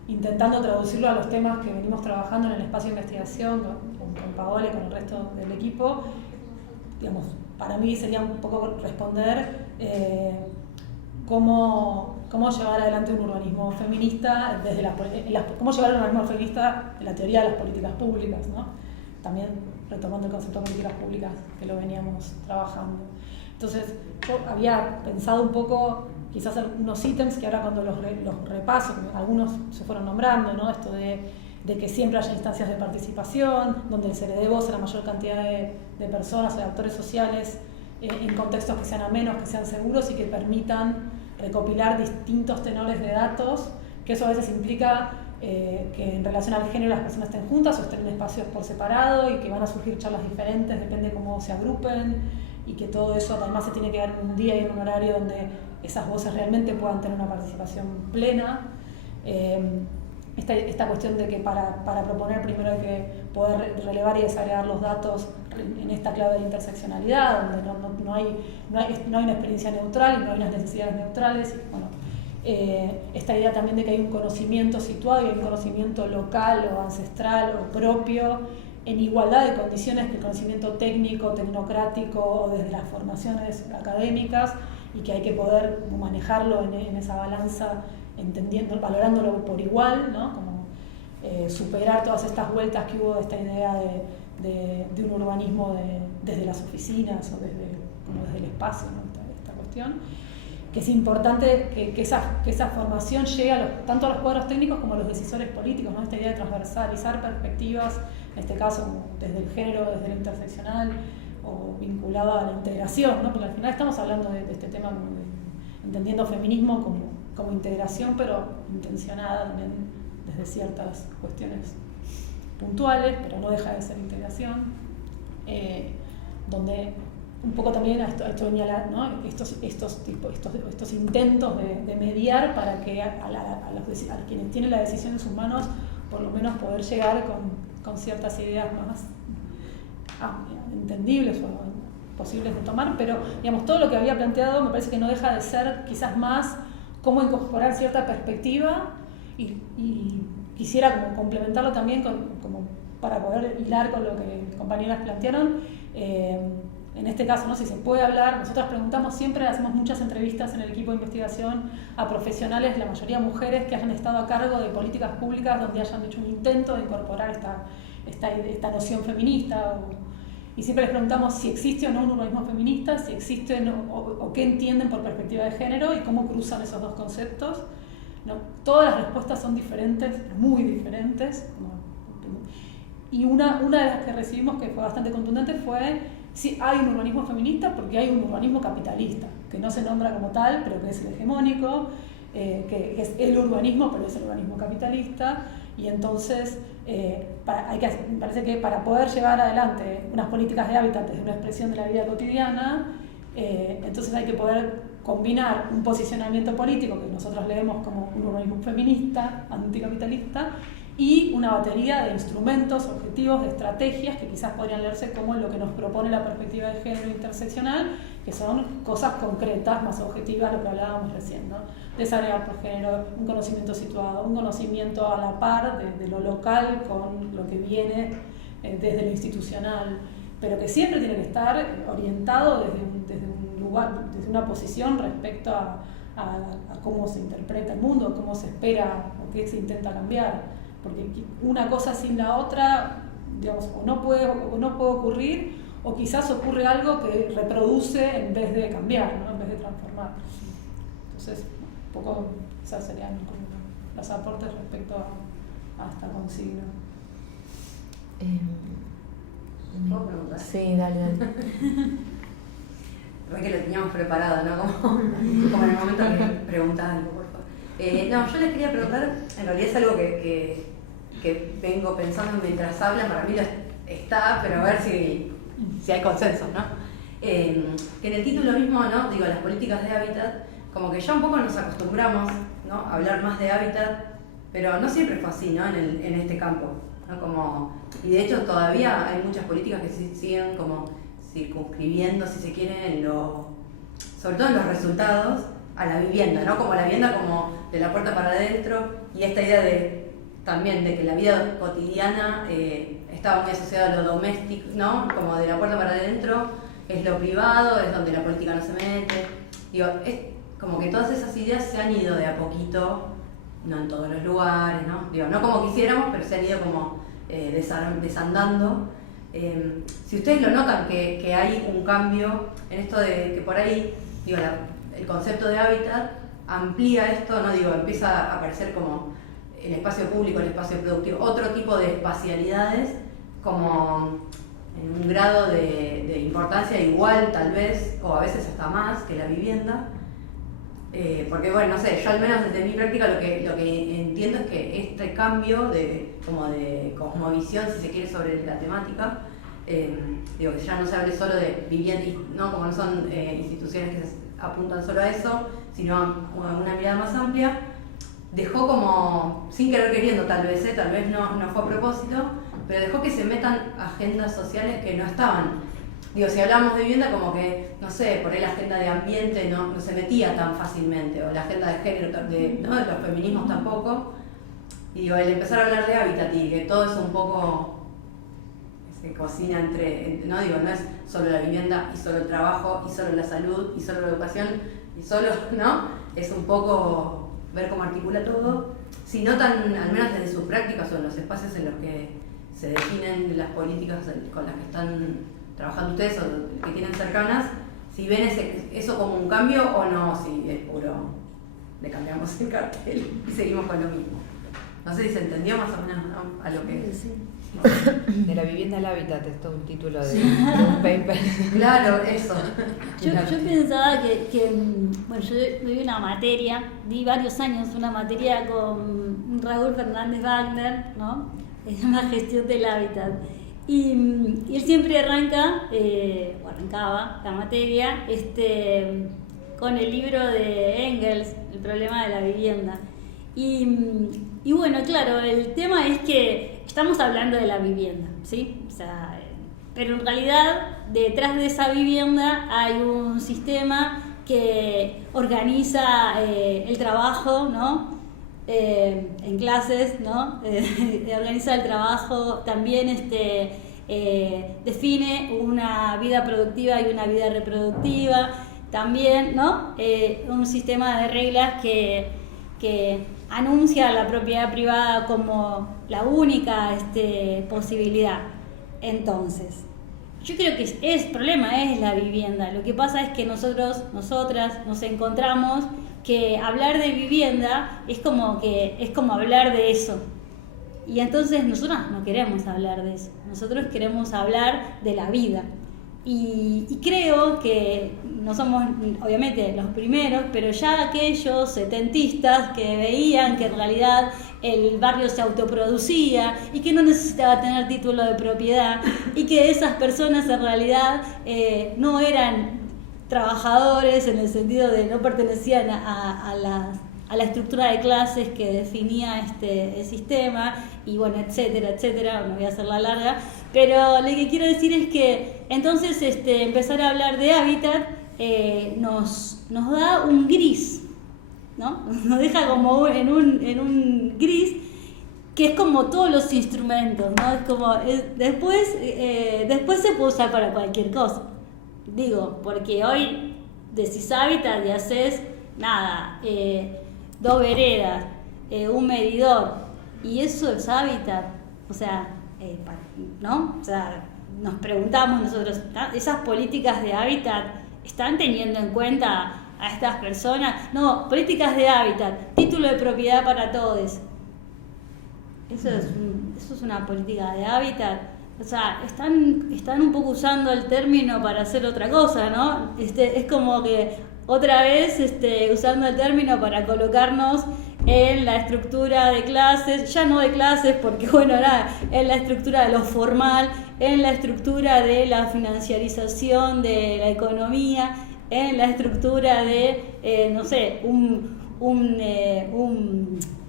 intentando traducirlo a los temas que venimos trabajando en el espacio de investigación con Paola y con el resto del equipo. Digamos, para mí sería un poco responder cómo llevar adelante un urbanismo feminista cómo llevar un urbanismo feminista en la teoría de las políticas públicas, ¿no? También retomando el concepto de políticas públicas que lo veníamos trabajando. Entonces, yo había pensado un poco, quizás unos ítems que ahora cuando los repaso, algunos se fueron nombrando, ¿no? Esto de que siempre haya instancias de participación, donde se le dé voz a la mayor cantidad de personas, de actores sociales, en contextos que sean amenos, que sean seguros y que permitan recopilar distintos tenores de datos, que eso a veces implica que en relación al género las personas estén juntas o estén en espacios por separado, y que van a surgir charlas diferentes, depende de cómo se agrupen, y que todo eso además se tiene que dar en un día y en un horario donde esas voces realmente puedan tener una participación plena. Esta cuestión de que para proponer primero hay que poder relevar y desagregar los datos en esta clave de interseccionalidad, donde no hay una experiencia neutral y no hay unas necesidades neutrales. Bueno, esta idea también de que hay un conocimiento situado y hay un conocimiento local o ancestral o propio en igualdad de condiciones que el conocimiento técnico, tecnocrático o desde las formaciones académicas, y que hay que poder manejarlo en esa balanza, valorándolo por igual, ¿no? Como superar todas estas vueltas que hubo de esta idea de un urbanismo desde las oficinas o desde el espacio, ¿no? esta cuestión. Que es importante que esa formación llegue tanto a los cuadros técnicos como a los decisores políticos, ¿no? Esta idea de transversalizar perspectivas, en este caso desde el género, desde lo interseccional o vinculado a la integración, ¿no? Porque al final estamos hablando de este tema entendiendo feminismo como integración, pero intencionada también desde ciertas cuestiones puntuales, pero no deja de ser integración, donde un poco también esto venía, ¿no? estos intentos de mediar para que a quienes tienen la decisión en sus manos, por lo menos poder llegar con ciertas ideas más entendibles o posibles de tomar, pero digamos, todo lo que había planteado me parece que no deja de ser quizás más cómo incorporar cierta perspectiva y quisiera como complementarlo también como para poder hilar con lo que compañeras plantearon. En este caso, no sé si se puede hablar, nosotros preguntamos siempre, hacemos muchas entrevistas en el equipo de investigación a profesionales, la mayoría mujeres, que hayan estado a cargo de políticas públicas donde hayan hecho un intento de incorporar esta noción feminista, y siempre les preguntamos si existe o no un urbanismo feminista, si existe o qué entienden por perspectiva de género y cómo cruzan esos dos conceptos. No, todas las respuestas son diferentes, muy diferentes, y una de las que recibimos que fue bastante contundente fue: sí, hay un urbanismo feminista porque hay un urbanismo capitalista, que no se nombra como tal, pero que es el hegemónico, que es el urbanismo, pero es el urbanismo capitalista, y entonces me parece que para poder llevar adelante unas políticas de hábitat desde una expresión de la vida cotidiana, entonces hay que poder combinar un posicionamiento político que nosotros leemos como un urbanismo feminista, anticapitalista, y una batería de instrumentos, objetivos, de estrategias que quizás podrían leerse como lo que nos propone la perspectiva de género interseccional, que son cosas concretas, más objetivas, lo que hablábamos recién, ¿no? Desagregar por género, un conocimiento situado, un conocimiento a la par de lo local con lo que viene desde lo institucional, pero que siempre tiene que estar orientado desde un lugar, desde una posición respecto a cómo se interpreta el mundo, cómo se espera o qué se intenta cambiar. Porque una cosa sin la otra, digamos, o no puede ocurrir, o quizás ocurre algo que reproduce en vez de cambiar, ¿no? En vez de transformar. Entonces, un poco esas serían como los aportes respecto a esta consigna. ¿Puedo preguntar? Sí, dale. Creo que lo teníamos preparado, ¿no? Como en el momento que preguntaba algo, por favor. No, yo les quería preguntar, en realidad es algo que vengo pensando mientras hablan, para mí está, pero a ver si hay consenso, ¿no? Que en el título mismo, ¿no? Digo, las políticas de hábitat, como que ya un poco nos acostumbramos, ¿no? A hablar más de hábitat, pero no siempre fue así, ¿no? En este campo, ¿no? Y de hecho todavía hay muchas políticas que siguen como circunscribiendo, si se quiere, sobre todo en los resultados, a la vivienda, ¿no? Como la vivienda como de la puerta para adentro, y esta idea también de que la vida cotidiana estaba muy asociada a lo doméstico, ¿no? Como de la puerta para adentro es lo privado, es donde la política no se mete. Digo, es como que todas esas ideas se han ido de a poquito, no en todos los lugares, ¿no? Digo, no como quisiéramos, pero se han ido como desandando. Si ustedes lo notan que hay un cambio en esto de que por ahí, digo, el concepto de hábitat amplía esto, no digo, empieza a aparecer como el espacio público, el espacio productivo, otro tipo de espacialidades, como en un grado de importancia igual tal vez, o a veces hasta más que la vivienda. Porque bueno, no sé, yo al menos desde mi práctica lo que entiendo es que este cambio de cosmovisión, si se quiere, sobre la temática, digo, que ya no se hable solo de vivienda, ¿no? Como no son instituciones que se apuntan solo a eso, sino a una mirada más amplia, dejó como, sin querer queriendo tal vez no fue a propósito, pero dejó que se metan agendas sociales que no estaban digo, si hablamos de vivienda, como que, no sé, por ahí la agenda de ambiente no se metía tan fácilmente, o la agenda de género, de los feminismos tampoco. Y digo, el empezar a hablar de hábitat y que todo es un poco, se cocina entre, no digo, no es solo la vivienda y solo el trabajo y solo la salud y solo la educación y solo, ¿no? Es un poco ver cómo articula todo, si no tan, al menos desde sus prácticas o en los espacios en los que se definen las políticas con las que están trabajando ustedes o que tienen cercanas, si ven eso como un cambio o no, si es puro, le cambiamos el cartel y seguimos con lo mismo. No sé si se entendió más o menos, ¿no? A lo que Sí. De la vivienda al hábitat, esto es un título de un paper. Claro, eso. Yo pensaba que bueno, yo di una materia, di varios años una materia con Raúl Fernández Wagner, ¿no? Se llama Gestión del Hábitat. Y él siempre arrancaba la materia con el libro de Engels, El problema de la vivienda. Y bueno, claro, el tema es que estamos hablando de la vivienda, ¿sí? O sea, pero en realidad detrás de esa vivienda hay un sistema que organiza el trabajo, ¿no? En clases, ¿no? Organiza el trabajo, también define una vida productiva y una vida reproductiva, también, ¿no? Un sistema de reglas que anuncia la propiedad privada como la única posibilidad. Entonces, yo creo que el problema es la vivienda. Lo que pasa es que nosotras nos encontramos que hablar de vivienda es como hablar de eso. Y entonces nosotros no queremos hablar de eso. Nosotros queremos hablar de la vida. Y creo que no somos obviamente los primeros, pero ya aquellos setentistas que veían que en realidad el barrio se autoproducía y que no necesitaba tener título de propiedad y que esas personas en realidad no eran trabajadores en el sentido de no pertenecían a la estructura de clases que definía el sistema, y bueno, etcétera, etcétera, no voy a hacerla larga, pero lo que quiero decir es que entonces empezar a hablar de hábitat nos da un gris, ¿no? Nos deja como en un gris que es como todos los instrumentos, ¿no? Es como, después se puede usar para cualquier cosa, digo, porque hoy decís hábitat y haces nada, 2 veredas, un medidor, y eso es hábitat, o sea, ¿no? O sea, nos preguntamos nosotros, ¿esas políticas de hábitat están teniendo en cuenta a estas personas? No, políticas de hábitat, título de propiedad para todos. Eso es una política de hábitat. O sea, están un poco usando el término para hacer otra cosa, ¿no? Es como que otra vez usando el término para colocarnos en la estructura de clases, ya no de clases, porque bueno, en la estructura de lo formal, en la estructura de la financiarización de la economía, en la estructura de, no sé, un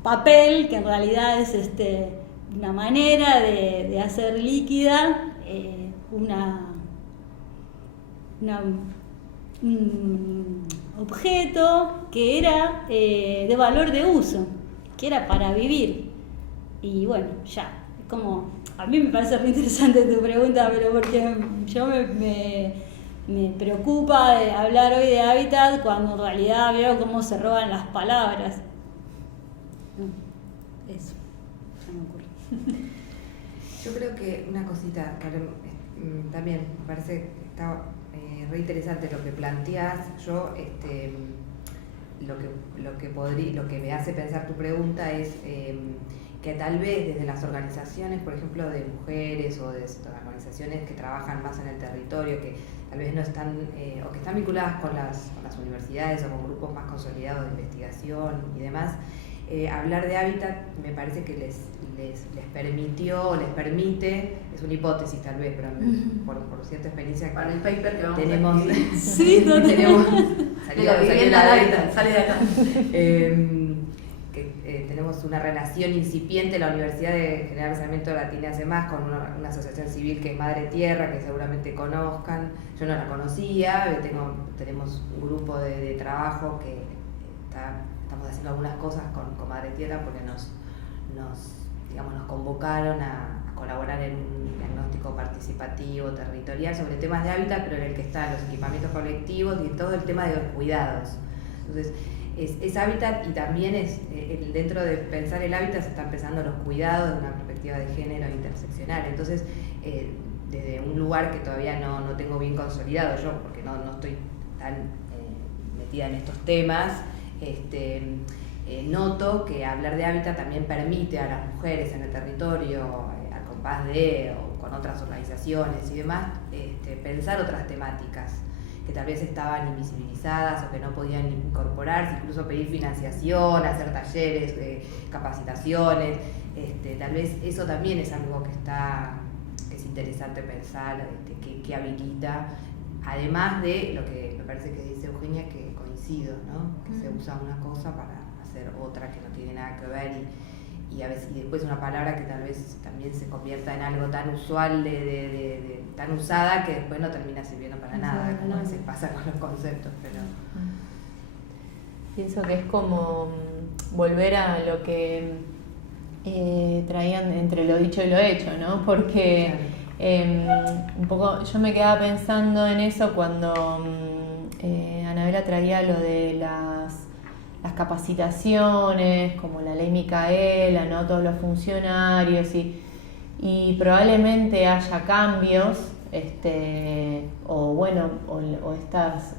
papel que en realidad es una manera de hacer líquida un objeto que era de valor de uso, que era para vivir. Y bueno, ya, como a mí me parece muy interesante tu pregunta, pero porque yo me preocupa de hablar hoy de hábitat cuando en realidad veo cómo se roban las palabras. Eso, ya me ocurre. Yo creo que una cosita, Karen, también me parece que está re interesante lo que planteás. Yo lo que me hace pensar tu pregunta es que tal vez desde las organizaciones, por ejemplo, de mujeres o de organizaciones que trabajan más en el territorio, que tal vez no están o que están vinculadas con las universidades o con grupos más consolidados de investigación y demás, hablar de hábitat me parece que les permite, es una hipótesis tal vez, pero por cierta experiencia para el paper que vamos tenemos, a escribir. Sí, tenemos de la vivienda al hábitat, sale de acá. que tenemos una relación incipiente, la Universidad de General Sarmiento la tiene hace más, con una asociación civil que es Madre Tierra, que seguramente conozcan. Yo no la conocía, tenemos un grupo de trabajo que estamos haciendo algunas cosas con Madre Tierra porque nos convocaron a colaborar en un diagnóstico participativo, territorial, sobre temas de hábitat, pero en el que están los equipamientos colectivos y todo el tema de los cuidados. Entonces, es hábitat y también dentro de pensar el hábitat se están pensando los cuidados de una perspectiva de género interseccional. Entonces, desde un lugar que todavía no tengo bien consolidado yo, porque no estoy tan metida en estos temas, noto que hablar de hábitat también permite a las mujeres en el territorio, al compás o con otras organizaciones y demás, pensar otras temáticas que tal vez estaban invisibilizadas o que no podían incorporarse, incluso pedir financiación, hacer talleres, capacitaciones. Tal vez eso también es algo que es interesante pensar, que habilita, además de lo que me parece que dice Eugenia, que coincido, ¿no? Que se usa una cosa para hacer otra que no tiene nada que ver y a veces y después una palabra que tal vez también se convierta en algo tan usual, tan usada, que después no termina sirviendo para nada, como a veces pasa con los conceptos. Pero pienso que es como volver a lo que traían entre lo dicho y lo hecho, ¿no? Porque un poco yo me quedaba pensando en eso cuando Anabela traía lo de las capacitaciones, como la ley Micaela, ¿no? Todos los funcionarios y probablemente haya cambios, o estas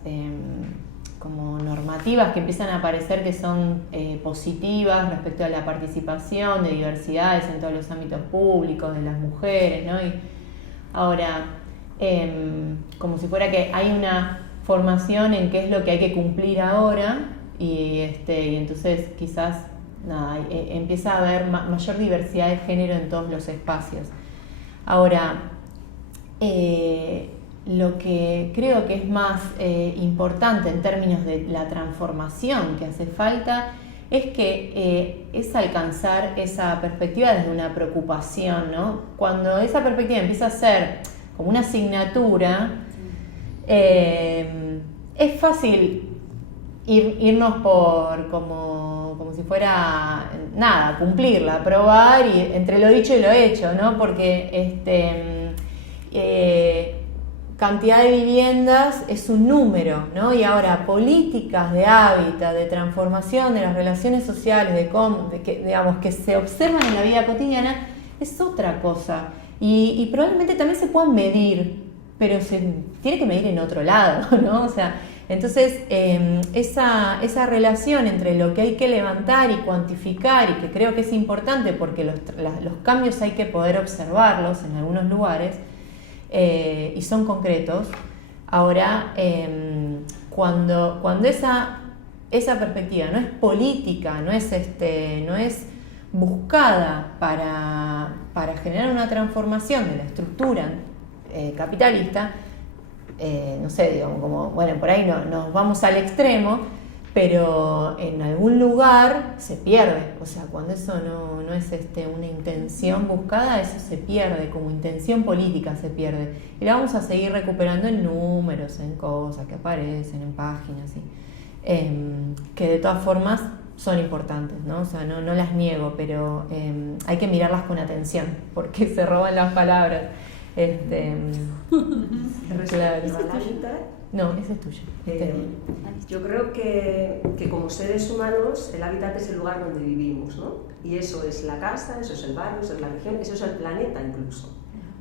como normativas que empiezan a aparecer que son positivas respecto a la participación de diversidades en todos los ámbitos públicos, de las mujeres, ¿no? Y ahora, como si fuera que hay una formación en qué es lo que hay que cumplir ahora, y entonces quizás empieza a haber mayor diversidad de género en todos los espacios. Ahora, lo que creo que es más importante en términos de la transformación que hace falta es que es alcanzar esa perspectiva desde una preocupación, ¿no? Cuando esa perspectiva empieza a ser como una asignatura, es fácil irnos por como si fuera nada, cumplirla, aprobar y entre lo dicho y lo hecho, ¿no? Porque cantidad de viviendas es un número, ¿no? Y ahora políticas de hábitat, de transformación de las relaciones sociales, que se observan en la vida cotidiana, es otra cosa. Y probablemente también se puedan medir, pero se tiene que medir en otro lado, ¿no? O sea, entonces esa relación entre lo que hay que levantar y cuantificar, y que creo que es importante porque los cambios hay que poder observarlos en algunos lugares, y son concretos. Ahora, cuando esa perspectiva no es política, no es buscada para generar una transformación de la estructura capitalista, no sé, digamos, como, bueno, por ahí nos vamos al extremo, pero en algún lugar se pierde. O sea, cuando eso no es una intención buscada, eso se pierde, como intención política se pierde. Y la vamos a seguir recuperando en números, en cosas que aparecen, en páginas, que de todas formas son importantes, ¿no? O sea, no las niego, pero hay que mirarlas con atención, porque se roban las palabras. Claro. No, ese es tuyo. Yo creo que como seres humanos el hábitat es el lugar donde vivimos, ¿no? Y eso es la casa, eso es el barrio, eso es la región, eso es el planeta incluso.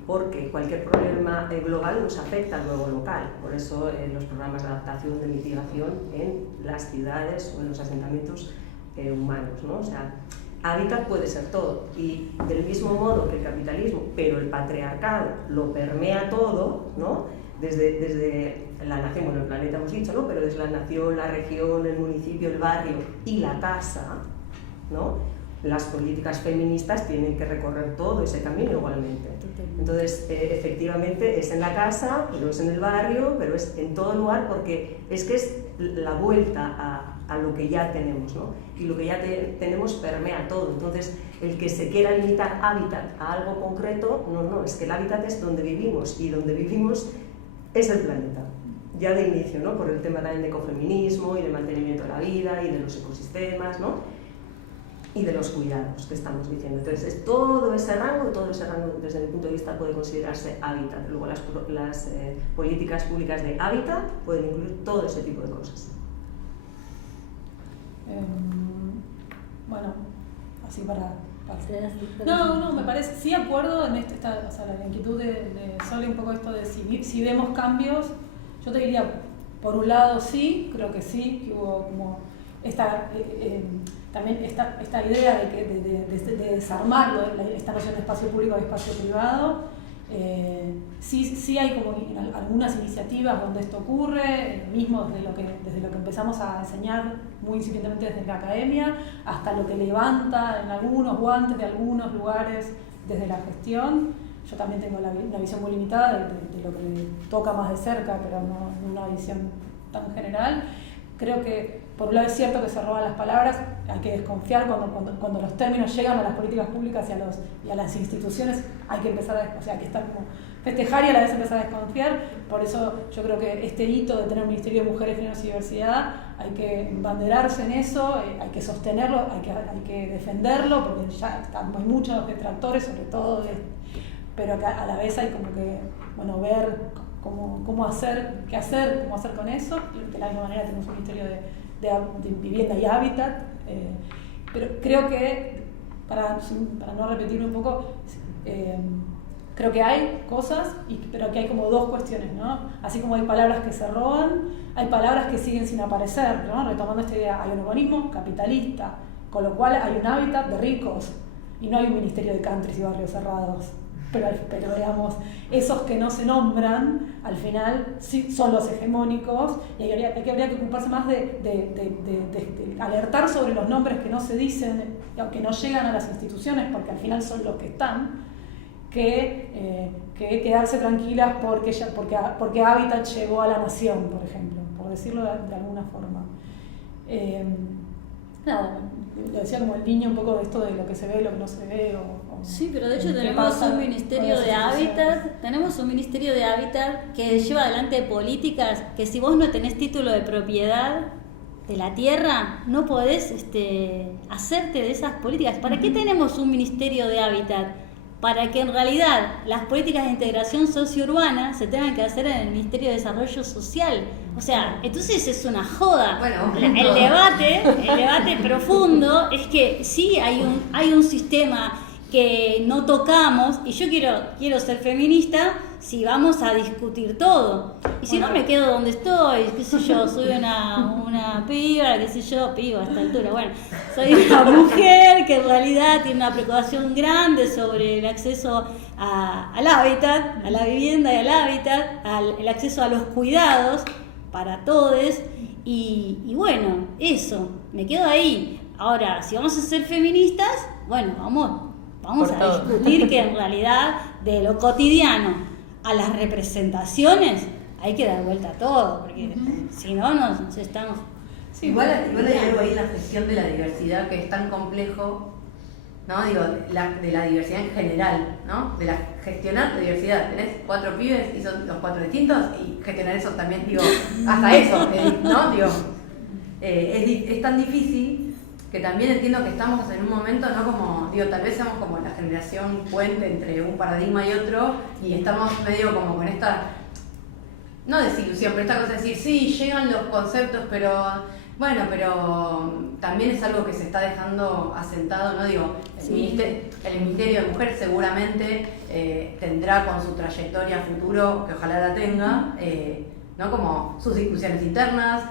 Porque cualquier problema global nos afecta al luego local. Por eso los programas de adaptación, de mitigación en las ciudades o en los asentamientos humanos, ¿no? O sea, hábitat puede ser todo, y del mismo modo que el capitalismo, pero el patriarcado lo permea todo, ¿no? Desde la nación, bueno, el planeta hemos dicho, ¿no? Pero desde la nación, la región, el municipio, el barrio y la casa, ¿no? Las políticas feministas tienen que recorrer todo ese camino igualmente. Entonces, efectivamente, es en la casa, pero es en el barrio, pero es en todo lugar, porque es que es la vuelta a lo que ya tenemos, ¿no? Y lo que ya tenemos permea todo. Entonces, el que se quiera limitar hábitat a algo concreto, no, es que el hábitat es donde vivimos, y donde vivimos es el planeta. Ya de inicio, ¿no? Por el tema también de ecofeminismo y de mantenimiento de la vida y de los ecosistemas, ¿no? Y de los cuidados que estamos diciendo. Entonces, todo ese rango desde mi punto de vista puede considerarse hábitat. Luego las políticas públicas de hábitat pueden incluir todo ese tipo de cosas. Bueno, así para... No, me parece, sí acuerdo en o sea, la inquietud de Sole, un poco esto de si vemos cambios. Yo te diría, por un lado sí, creo que sí, que hubo como también esta idea de desarmarlo, esta noción de espacio público y espacio privado. Sí hay como algunas iniciativas donde esto ocurre, mismo desde lo que empezamos a enseñar muy incipientemente desde la academia, hasta lo que levanta en algunos guantes de algunos lugares desde la gestión. Yo también tengo una visión muy limitada de lo que me toca más de cerca, pero no una visión tan general. Creo que por un lado es cierto que se roban las palabras, hay que desconfiar cuando los términos llegan a las políticas públicas y a las instituciones, hay que empezar hay que estar como festejar y a la vez empezar a desconfiar. Por eso yo creo que este hito de tener un Ministerio de Mujeres, Géneros y Diversidad, hay que embanderarse en eso, hay que sostenerlo, hay que defenderlo, porque ya hay muchos detractores, sobre todo, pero a la vez hay como que, bueno, ver cómo hacer con eso. De la misma manera tenemos un Ministerio de Vivienda y Hábitat, pero creo que, para no repetirme un poco, creo que hay cosas, pero que hay como dos cuestiones, ¿no? Así como hay palabras que se roban, hay palabras que siguen sin aparecer, ¿no? Retomando esta idea, hay un urbanismo capitalista, con lo cual hay un hábitat de ricos y no hay un ministerio de countries y barrios cerrados. Pero digamos, esos que no se nombran, al final sí son los hegemónicos, y habría que ocuparse más de alertar sobre los nombres que no se dicen, que no llegan a las instituciones, porque al final son los que están, que quedarse tranquilas porque Hábitat llegó a la nación, por ejemplo, por decirlo de alguna forma. Nada, lo decía como el niño un poco de esto de lo que se ve, lo que no se ve. Sí, pero de hecho tenemos un ministerio de hábitat, que lleva adelante políticas que si vos no tenés título de propiedad de la tierra, no podés hacerte de esas políticas. ¿Para qué tenemos un ministerio de hábitat? Para que en realidad las políticas de integración sociourbana se tengan que hacer en el Ministerio de Desarrollo Social. O sea, entonces es una joda. Bueno, el debate profundo es que sí hay un sistema que no tocamos, y yo quiero ser feminista si vamos a discutir todo. Y si no, me quedo donde estoy, qué sé yo, soy una piba, qué sé yo, piba a esta altura, bueno, soy una mujer que en realidad tiene una preocupación grande sobre el acceso al hábitat, a la vivienda y al hábitat, el acceso a los cuidados para todos, y bueno, eso, me quedo ahí. Ahora, si vamos a ser feministas, bueno, vamos a discutir que en realidad de lo cotidiano a las representaciones hay que dar vuelta a todo, porque si no nos estamos... Sí, igual hay algo ahí en la gestión de la diversidad que es tan complejo, ¿no? Digo, de la diversidad en general, ¿no? Gestionar la diversidad. Tenés 4 pibes y son los 4 distintos, y gestionar eso también, digo, hasta eso, ¿no? Digo, es tan difícil que también entiendo que estamos en un momento, no como, digo, tal vez seamos como la generación puente entre un paradigma y otro, y estamos medio como con esta, no desilusión, pero esta cosa de decir, sí, llegan los conceptos, pero bueno, pero también es algo que se está dejando asentado, ¿no? Digo, el Ministerio de Mujer seguramente tendrá con su trayectoria futuro, que ojalá la tenga, ¿no? Como sus discusiones internas,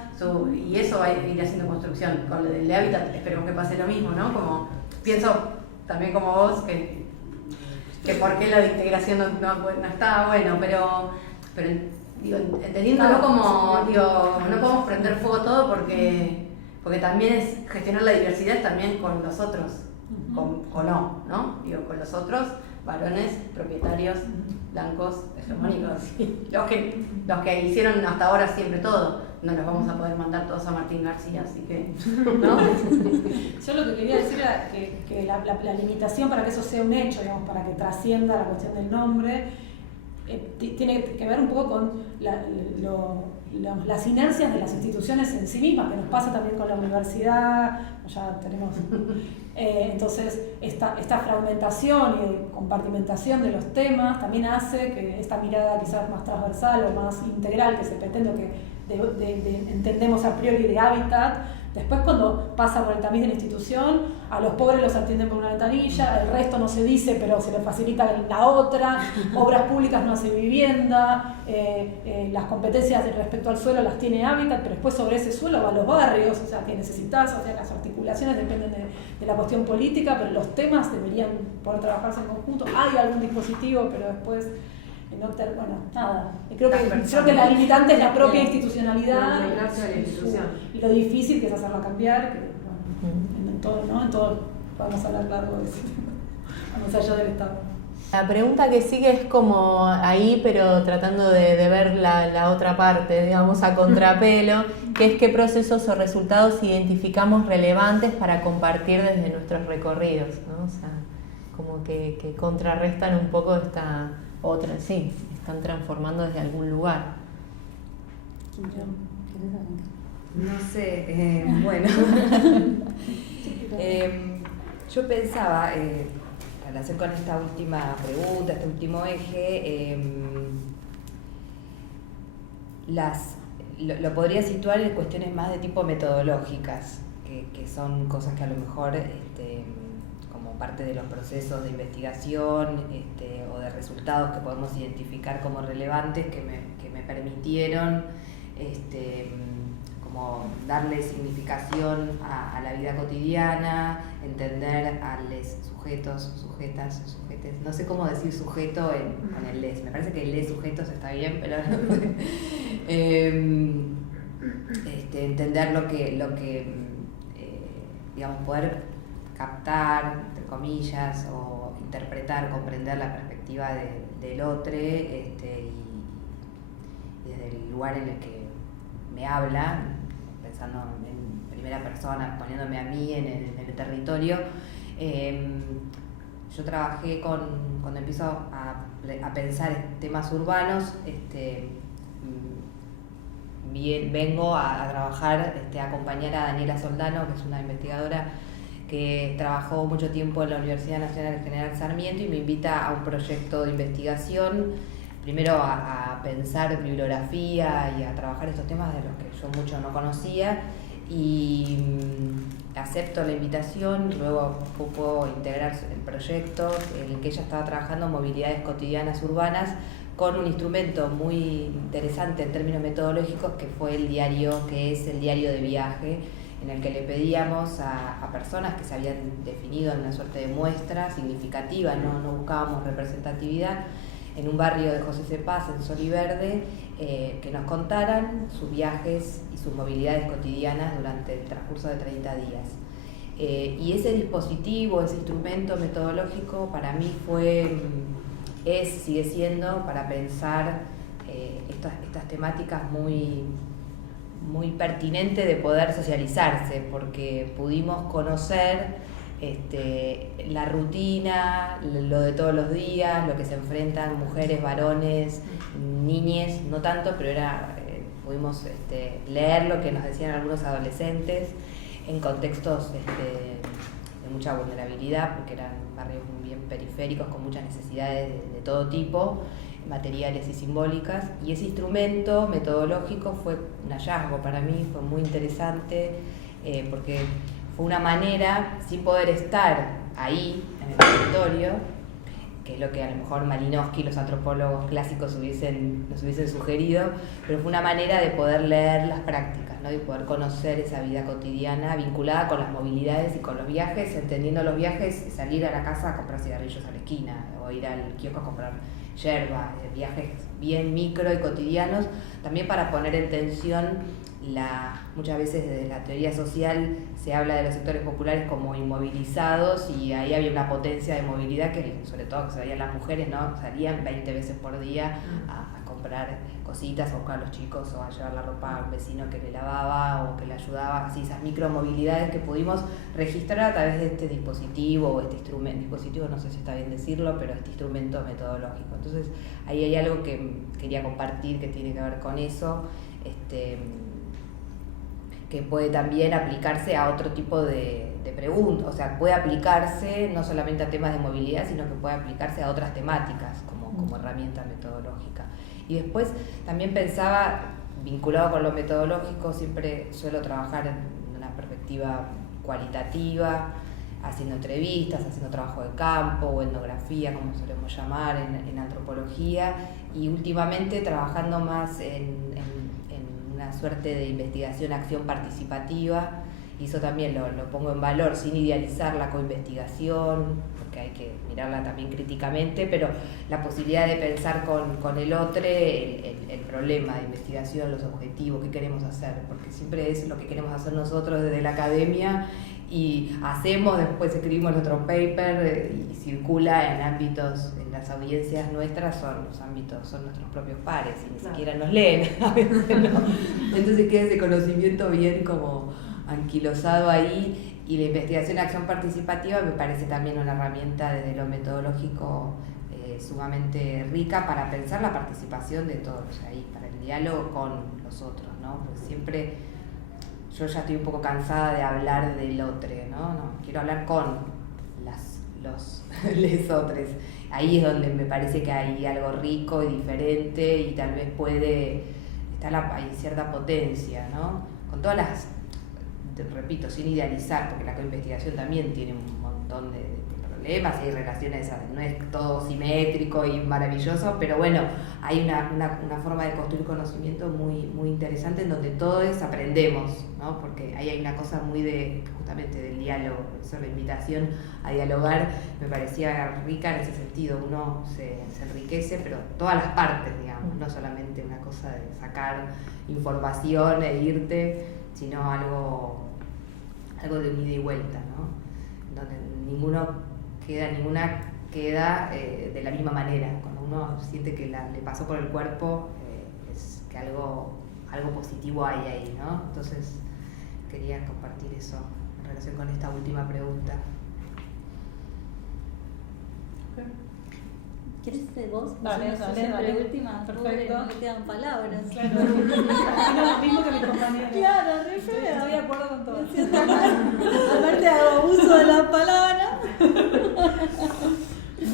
y eso va a ir haciendo construcción. Con lo del hábitat esperemos que pase lo mismo, ¿no? Como pienso también como vos que por qué la de integración no está bueno, pero digo, entendiéndolo como, digo, no podemos prender fuego todo porque también es gestionar la diversidad también con los otros, ¿no? Digo, con los otros varones blancos, hegemónicos, los que hicieron hasta ahora siempre todo, no los vamos a poder mandar todos a Martín García, así que, ¿no? Yo lo que quería decir era que la limitación para que eso sea un hecho, digamos, para que trascienda la cuestión del nombre, tiene que ver un poco con las inercias de las instituciones en sí mismas, que nos pasa también con la universidad, ya tenemos... entonces, esta fragmentación y compartimentación de los temas también hace que esta mirada quizás más transversal o más integral que se pretende, que entendemos a priori de hábitat, después cuando pasa por el tamiz de la institución, a los pobres los atienden por una ventanilla, el resto no se dice pero se les facilita la otra, obras públicas no hace vivienda, las competencias respecto al suelo las tiene hábitat, pero después sobre ese suelo va a los barrios, o sea, que necesitas, o sea, las articulaciones dependen de la cuestión política, pero los temas deberían poder trabajarse en conjunto. Hay algún dispositivo, pero después... bueno, nada. Creo que la limitante es la propia institucionalidad y lo difícil que es hacerla cambiar, que bueno, en todo podemos hablar largo de eso, más allá del Estado. La pregunta que sigue es como ahí, pero tratando de ver la otra parte, digamos, a contrapelo, que es qué procesos o resultados identificamos relevantes para compartir desde nuestros recorridos, ¿no? O sea, como que contrarrestan un poco esta otra, sí, están transformando desde algún lugar. No sé, bueno. Yo pensaba, en relación con esta última pregunta, este último eje, lo podría situar en cuestiones más de tipo metodológicas, que son cosas que a lo mejor como parte de los procesos de investigación o de resultados que podemos identificar como relevantes, que me permitieron como darle significación a la vida cotidiana, entender a los sujetos, sujetas, sujetes, no sé cómo decir sujeto con el les, me parece que el les sujetos está bien, pero entender lo que digamos, poder captar, entre comillas, o interpretar, comprender la perspectiva del otro, y desde el lugar en el que me habla, pensando en primera persona, poniéndome a mí en el territorio. Yo trabajé cuando empiezo a pensar en temas urbanos, vengo a trabajar, a acompañar a Daniela Soldano, que es una investigadora que trabajó mucho tiempo en la Universidad Nacional General Sarmiento y me invita a un proyecto de investigación, primero a pensar bibliografía y a trabajar estos temas de los que yo mucho no conocía, y acepto la invitación. Luego puedo integrar el proyecto en el que ella estaba trabajando movilidades cotidianas urbanas con un instrumento muy interesante en términos metodológicos, que fue el diario, que es el diario de viaje, en el que le pedíamos a personas que se habían definido en una suerte de muestra significativa, no buscábamos representatividad, en un barrio de José C. Paz, en Sol y Verde, que nos contaran sus viajes y sus movilidades cotidianas durante el transcurso de 30 días. Y ese dispositivo, ese instrumento metodológico para mí sigue siendo para pensar estas temáticas muy pertinente de poder socializarse, porque pudimos conocer la rutina, lo de todos los días, lo que se enfrentan mujeres, varones, niñes, no tanto, pero pudimos leer lo que nos decían algunos adolescentes en contextos de mucha vulnerabilidad, porque eran barrios muy bien periféricos con muchas necesidades de todo tipo, materiales y simbólicas, y ese instrumento metodológico fue un hallazgo para mí, fue muy interesante, porque fue una manera, sin poder estar ahí en el territorio, que es lo que a lo mejor Malinowski y los antropólogos clásicos nos hubiesen sugerido, pero fue una manera de poder leer las prácticas, ¿no? Y poder conocer esa vida cotidiana vinculada con las movilidades y con los viajes, entendiendo los viajes, salir a la casa a comprar cigarrillos a la esquina, o ir al kiosco a comprar yerba, viajes bien micro y cotidianos, también para poner en tensión muchas veces desde la teoría social se habla de los sectores populares como inmovilizados, y ahí había una potencia de movilidad que sobre todo que se veían las mujeres, ¿no? Salían 20 veces por día a comprar cositas, a buscar a los chicos o a llevar la ropa a un vecino que le lavaba o que le ayudaba, así esas micromovilidades que pudimos registrar a través de este dispositivo o este instrumento, dispositivo no sé si está bien decirlo, pero este instrumento metodológico. Entonces ahí hay algo que quería compartir que tiene que ver con eso, que puede también aplicarse a otro tipo de preguntas, o sea, puede aplicarse no solamente a temas de movilidad, sino que puede aplicarse a otras temáticas como herramienta metodológica. Y después también pensaba, vinculado con lo metodológico, siempre suelo trabajar en una perspectiva cualitativa, haciendo entrevistas, haciendo trabajo de campo o etnografía, como solemos llamar, en antropología, y últimamente trabajando más en una suerte de investigación-acción participativa, y eso también lo pongo en valor, sin idealizar la coinvestigación, porque hay que mirarla también críticamente, pero la posibilidad de pensar con el otro el problema de investigación, los objetivos, qué queremos hacer, porque siempre es lo que queremos hacer nosotros desde la academia, y hacemos, después escribimos nuestro paper y circula en ámbitos, en las audiencias nuestras son los ámbitos, son nuestros propios pares y ni siquiera nos leen, a veces, ¿no? Entonces queda ese conocimiento bien como anquilosado ahí, y la investigación acción participativa me parece también una herramienta desde lo metodológico sumamente rica para pensar la participación de todos ahí, para el diálogo con los otros, ¿no? Porque siempre yo ya estoy un poco cansada de hablar del otro, ¿no? Quiero hablar con los lesotres. Ahí es donde me parece que hay algo rico y diferente, y tal vez hay cierta potencia, ¿no? Con todas las, repito, sin idealizar, porque la coinvestigación también tiene un montón de problemas, hay relaciones, no es todo simétrico y maravilloso, pero bueno, hay una forma de construir conocimiento muy, muy interesante, en donde todos aprendemos, ¿no? Porque ahí hay una cosa muy justamente del diálogo, por eso la invitación a dialogar me parecía rica en ese sentido, uno se enriquece, pero todas las partes, digamos, no solamente una cosa de sacar información e irte, sino algo de un ida y vuelta, ¿no? Donde ninguna queda de la misma manera. Cuando uno siente que le pasó por el cuerpo, es que algo positivo hay ahí, ¿no? Entonces quería compartir eso en relación con esta última pregunta. ¿Quieres ser vos? Dale. Última, perfecto. No me quedan palabras. Claro, lo mismo que mis compañeros. Claro, re Estoy feo. de acuerdo con todo. Aparte hago uso de la palabra.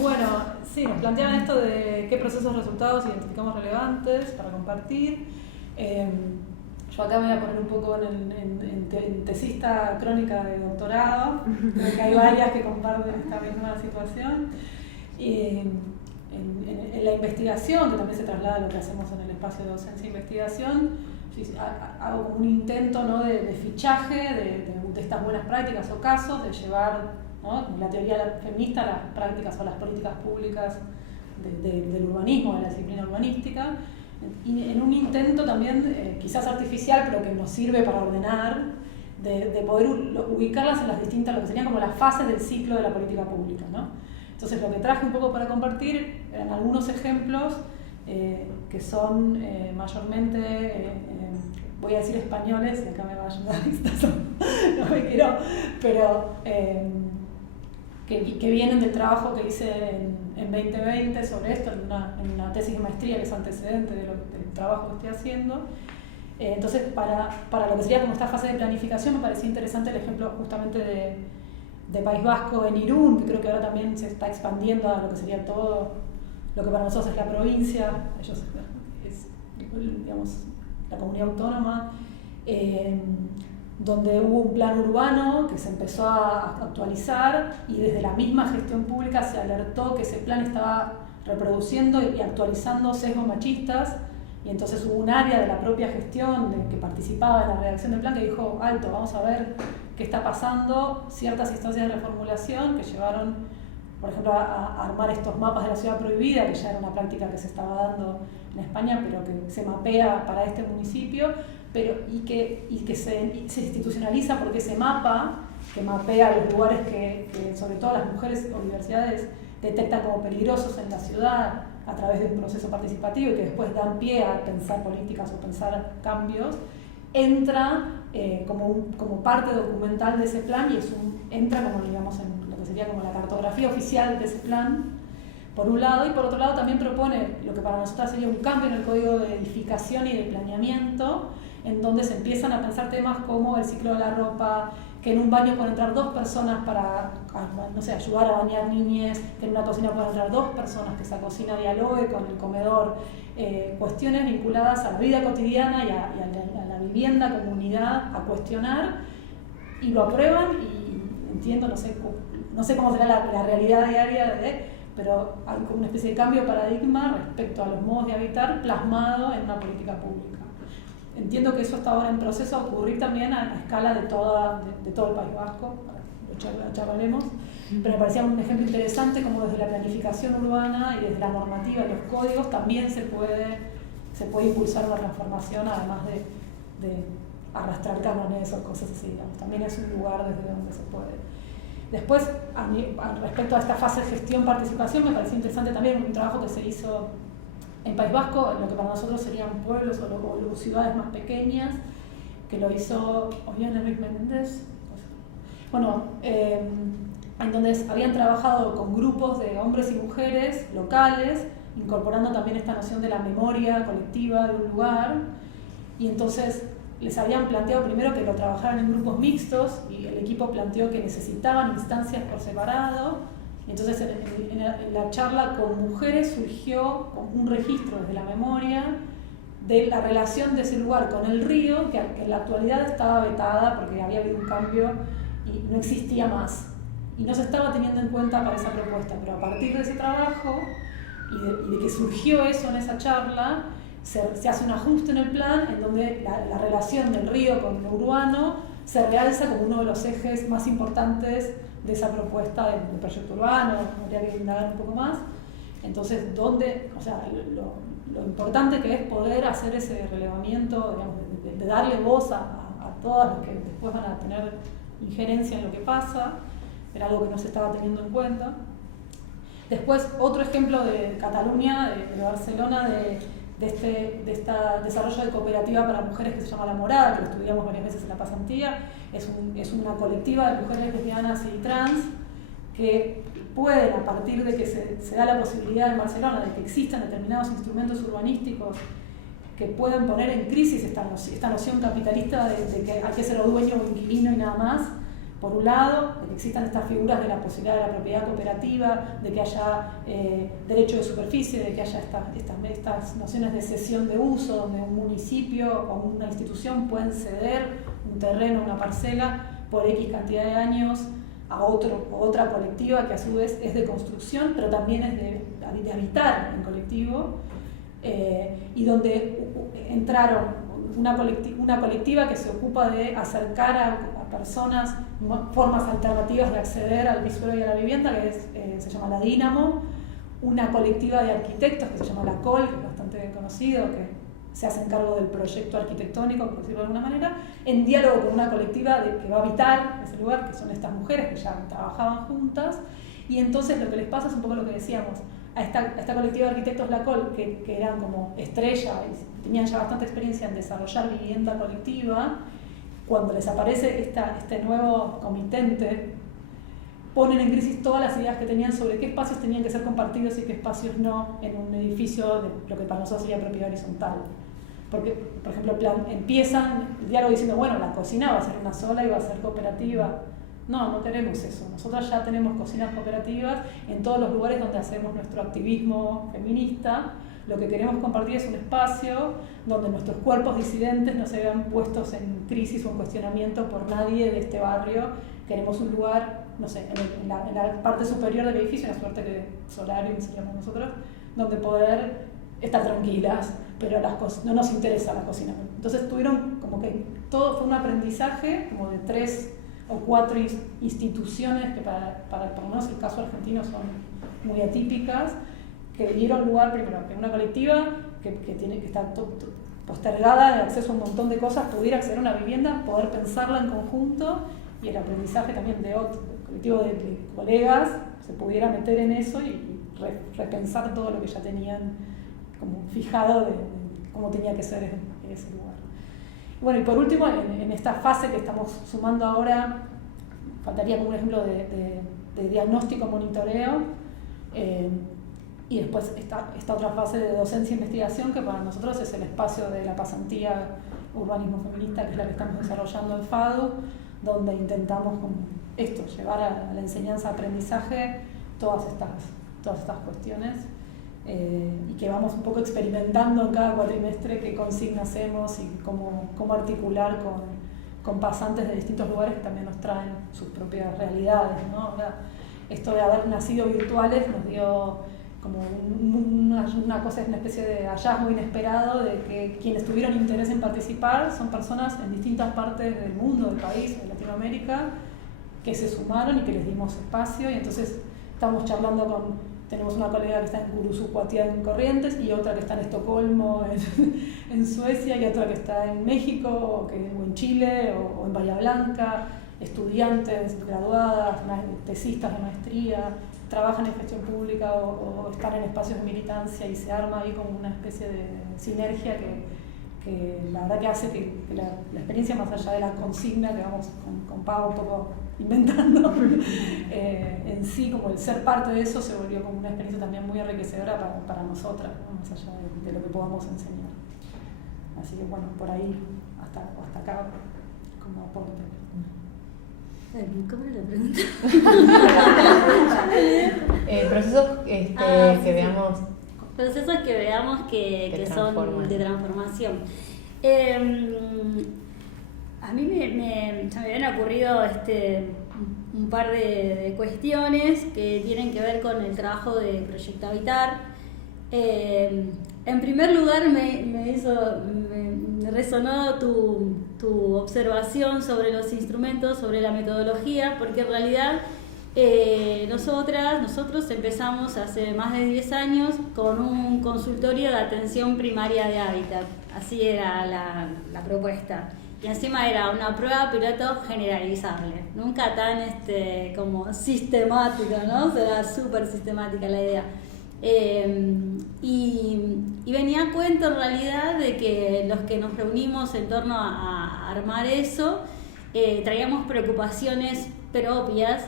Bueno, sí, nos planteaban esto de qué procesos resultados identificamos relevantes para compartir. Yo acá me voy a poner un poco en tesista crónica de doctorado, creo que hay varias que comparten esta misma situación. En la investigación, que también se traslada a lo que hacemos en el espacio de docencia e investigación, hago un intento, ¿no?, de fichaje de estas buenas prácticas o casos, de llevar, ¿no?, la teoría feminista, las prácticas o las políticas públicas del urbanismo, de la disciplina urbanística, y en un intento también, quizás artificial, pero que nos sirve para ordenar, de poder ubicarlas en las distintas, lo que serían como las fases del ciclo de la política pública, ¿no? Entonces lo que traje un poco para compartir eran algunos ejemplos que son mayormente, voy a decir españoles, y acá me va a ayudar, no me quiero, pero que vienen del trabajo que hice en 2020 sobre esto, en una tesis de maestría que es antecedente del trabajo que estoy haciendo. Entonces para lo que sería como esta fase de planificación me parecía interesante el ejemplo justamente de País Vasco en Irún, que creo que ahora también se está expandiendo a lo que sería todo lo que para nosotros es la provincia, ellos es, digamos, la comunidad autónoma, donde hubo un plan urbano que se empezó a actualizar, y desde la misma gestión pública se alertó que ese plan estaba reproduciendo y actualizando sesgos machistas, y entonces hubo un área de la propia gestión que participaba en la redacción del plan que dijo, alto, vamos a ver qué está pasando, ciertas instancias de reformulación que llevaron, por ejemplo, a armar estos mapas de la ciudad prohibida, que ya era una práctica que se estaba dando en España, pero que se mapea para este municipio, y que se institucionaliza porque ese mapa, que mapea los lugares que sobre todo las mujeres o universidades detectan como peligrosos en la ciudad a través de un proceso participativo y que después dan pie a pensar políticas o pensar cambios, entra como parte documental de ese plan y entra como, digamos, en lo que sería como la cartografía oficial de ese plan, por un lado, y por otro lado también propone lo que para nosotros sería un cambio en el código de edificación y de planeamiento, en donde se empiezan a pensar temas como el ciclo de la ropa, que en un baño pueden entrar 2 personas para, no sé, ayudar a bañar niñas, que en una cocina pueden entrar 2 personas, que esa cocina dialogue con el comedor, cuestiones vinculadas a la vida cotidiana y a la vivienda, comunidad, a cuestionar, y lo aprueban y entiendo, no sé cómo será la realidad diaria, pero hay como una especie de cambio de paradigma respecto a los modos de habitar plasmado en una política pública. Entiendo que eso está ahora en proceso de ocurrir también a escala de todo el País Vasco, lo charlaremos, pero me parecía un ejemplo interesante como desde la planificación urbana y desde la normativa y los códigos también se puede impulsar una transformación, además de arrastrar cánones o cosas así, digamos. También es un lugar desde donde se puede. Después, respecto a esta fase de gestión-participación, me pareció interesante también un trabajo que se hizo en País Vasco, lo que para nosotros serían pueblos o ciudades más pequeñas, que lo hizo Oriana Ruiz Méndez, bueno, en donde habían trabajado con grupos de hombres y mujeres locales, incorporando también esta noción de la memoria colectiva de un lugar, y entonces les habían planteado primero que lo trabajaran en grupos mixtos, y el equipo planteó que necesitaban instancias por separado. Entonces en la charla con mujeres surgió un registro desde la memoria de la relación de ese lugar con el río, que en la actualidad estaba vetada porque había habido un cambio y no existía más. Y no se estaba teniendo en cuenta para esa propuesta, pero a partir de ese trabajo y de que surgió eso en esa charla, se hace un ajuste en el plan en donde la relación del río con lo urbano se realza como uno de los ejes más importantes de esa propuesta del proyecto urbano. Habría que indagar un poco más. Entonces, lo importante que es poder hacer ese relevamiento, digamos, de darle voz a todas los que después van a tener injerencia en lo que pasa, era algo que no se estaba teniendo en cuenta. Después, otro ejemplo de Cataluña, de Barcelona, de este desarrollo de cooperativa para mujeres que se llama La Morada, que lo estudiamos varias veces en la pasantía. Es una colectiva de mujeres lesbianas y trans que pueden, a partir de que se da la posibilidad en Barcelona de que existan determinados instrumentos urbanísticos que pueden poner en crisis esta noción capitalista de que hay que ser o dueño o inquilino y nada más, por un lado, de que existan estas figuras de la posibilidad de la propiedad cooperativa, de que haya derecho de superficie, de que haya estas nociones de cesión de uso, donde un municipio o una institución pueden ceder un terreno, una parcela, por X cantidad de años a otra colectiva que a su vez es de construcción, pero también es de habitar en colectivo, y donde entraron una colectiva que se ocupa de acercar a personas formas alternativas de acceder al suelo y a la vivienda, que se llama La Dínamo, una colectiva de arquitectos que se llama La Col, que es bastante conocido, que se hacen cargo del proyecto arquitectónico, por decirlo de alguna manera, en diálogo con una colectiva que va a habitar ese lugar, que son estas mujeres que ya trabajaban juntas, y entonces lo que les pasa es un poco lo que decíamos, a esta colectiva de arquitectos La Col, que eran como estrella y tenían ya bastante experiencia en desarrollar vivienda colectiva, cuando les aparece este nuevo comitente, ponen en crisis todas las ideas que tenían sobre qué espacios tenían que ser compartidos y qué espacios no en un edificio de lo que para nosotros sería propiedad horizontal. Porque, por ejemplo, empiezan el diálogo diciendo, bueno, la cocina va a ser una sola y va a ser cooperativa. No queremos eso. Nosotros ya tenemos cocinas cooperativas en todos los lugares donde hacemos nuestro activismo feminista. Lo que queremos compartir es un espacio donde nuestros cuerpos disidentes no se vean puestos en crisis o en cuestionamiento por nadie de este barrio. Queremos un lugar, no sé, en la parte superior del edificio, una suerte de solarium, se llama nosotros, donde poder estar tranquilas, pero no nos interesa la cocina. Entonces tuvieron como que todo fue un aprendizaje como de 3 o 4 instituciones que para por lo menos el caso argentino son muy atípicas, que dieron lugar primero que una colectiva que está postergada de acceso a un montón de cosas, pudiera acceder a una vivienda, poder pensarla en conjunto y el aprendizaje también de otro colectivo de colegas se pudiera meter en eso y repensar todo lo que ya tenían como fijado de cómo tenía que ser en ese lugar. Bueno, y por último, en esta fase que estamos sumando ahora, faltaría como un ejemplo de diagnóstico, monitoreo, y después esta otra fase de docencia e investigación, que para nosotros es el espacio de la pasantía Urbanismo Feminista, que es la que estamos desarrollando en FADU, donde intentamos como esto, llevar a la enseñanza-aprendizaje todas estas cuestiones, y que vamos un poco experimentando en cada cuatrimestre qué consigna hacemos y cómo articular con pasantes de distintos lugares que también nos traen sus propias realidades, ¿no? Ahora, esto de haber nacido virtuales nos dio como una especie de hallazgo inesperado de que quienes tuvieron interés en participar son personas en distintas partes del mundo, del país, de Latinoamérica, que se sumaron y que les dimos espacio, y entonces estamos charlando tenemos una colega que está en Guruzucuatiá en Corrientes y otra que está en Estocolmo, en Suecia, y otra que está en México o en Chile o en Bahía Blanca, estudiantes, graduadas, tesistas de maestría, trabajan en gestión pública o están en espacios de militancia, y se arma ahí como una especie de sinergia que la verdad que hace que la experiencia, más allá de la consigna que vamos con Pau un poco inventando, en sí, como el ser parte de eso, se volvió como una experiencia también muy enriquecedora para nosotras, ¿no? Más allá de lo que podamos enseñar. Así que bueno, por ahí hasta acá como aporte. ¿Cómo era la pregunta? Procesos que veamos. Procesos que veamos que son de transformación. A mí me habían ocurrido un par de cuestiones que tienen que ver con el trabajo de Proyecto Habitar. En primer lugar, me resonó tu observación sobre los instrumentos, sobre la metodología, porque en realidad nosotros empezamos hace más de 10 años con un consultorio de atención primaria de hábitat. Así era la propuesta. Y encima era una prueba piloto generalizable, nunca tan como sistemática, ¿no? Será súper sistemática la idea. Y venía a cuento en realidad de que los que nos reunimos en torno a armar eso, traíamos preocupaciones propias,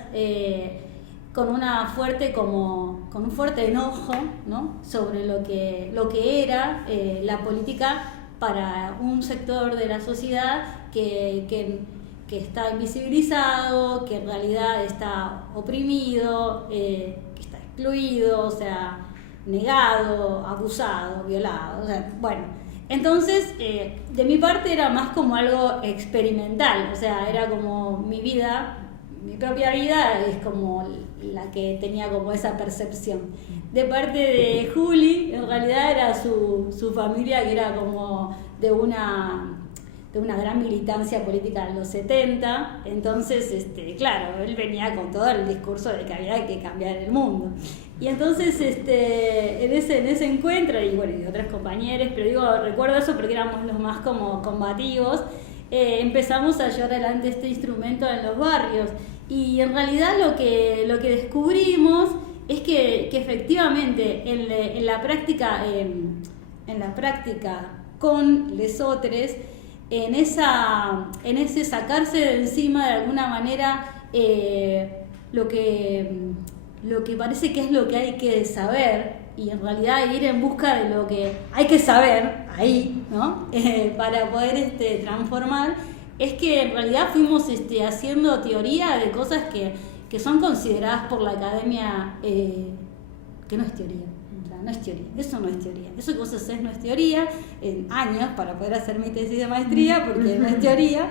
con un fuerte enojo, ¿no? Sobre lo que era la política para un sector de la sociedad que está invisibilizado, que en realidad está oprimido, que está excluido, o sea, negado, abusado, violado, o sea, bueno. Entonces, de mi parte era más como algo experimental, o sea, era como mi propia vida es como la que tenía como esa percepción. De parte de Juli, en realidad era su familia, que era como de una gran militancia política en los 70, entonces, claro, él venía con todo el discurso de que había que cambiar el mundo. Y entonces, en ese encuentro, y bueno, y otros compañeros, pero recuerdo eso porque éramos los más como combativos, empezamos a llevar adelante este instrumento en los barrios. Y en realidad lo que descubrimos es que efectivamente en la práctica con lesotres, en ese sacarse de encima de alguna manera lo que parece que es lo que hay que saber, y en realidad ir en busca de lo que hay que saber ahí, ¿no? Para poder transformar, es que en realidad fuimos haciendo teoría de cosas que son consideradas por la academia que no es teoría. No es teoría, eso no es teoría. Eso que vos haces no es teoría, en años para poder hacer mi tesis de maestría, porque no es teoría.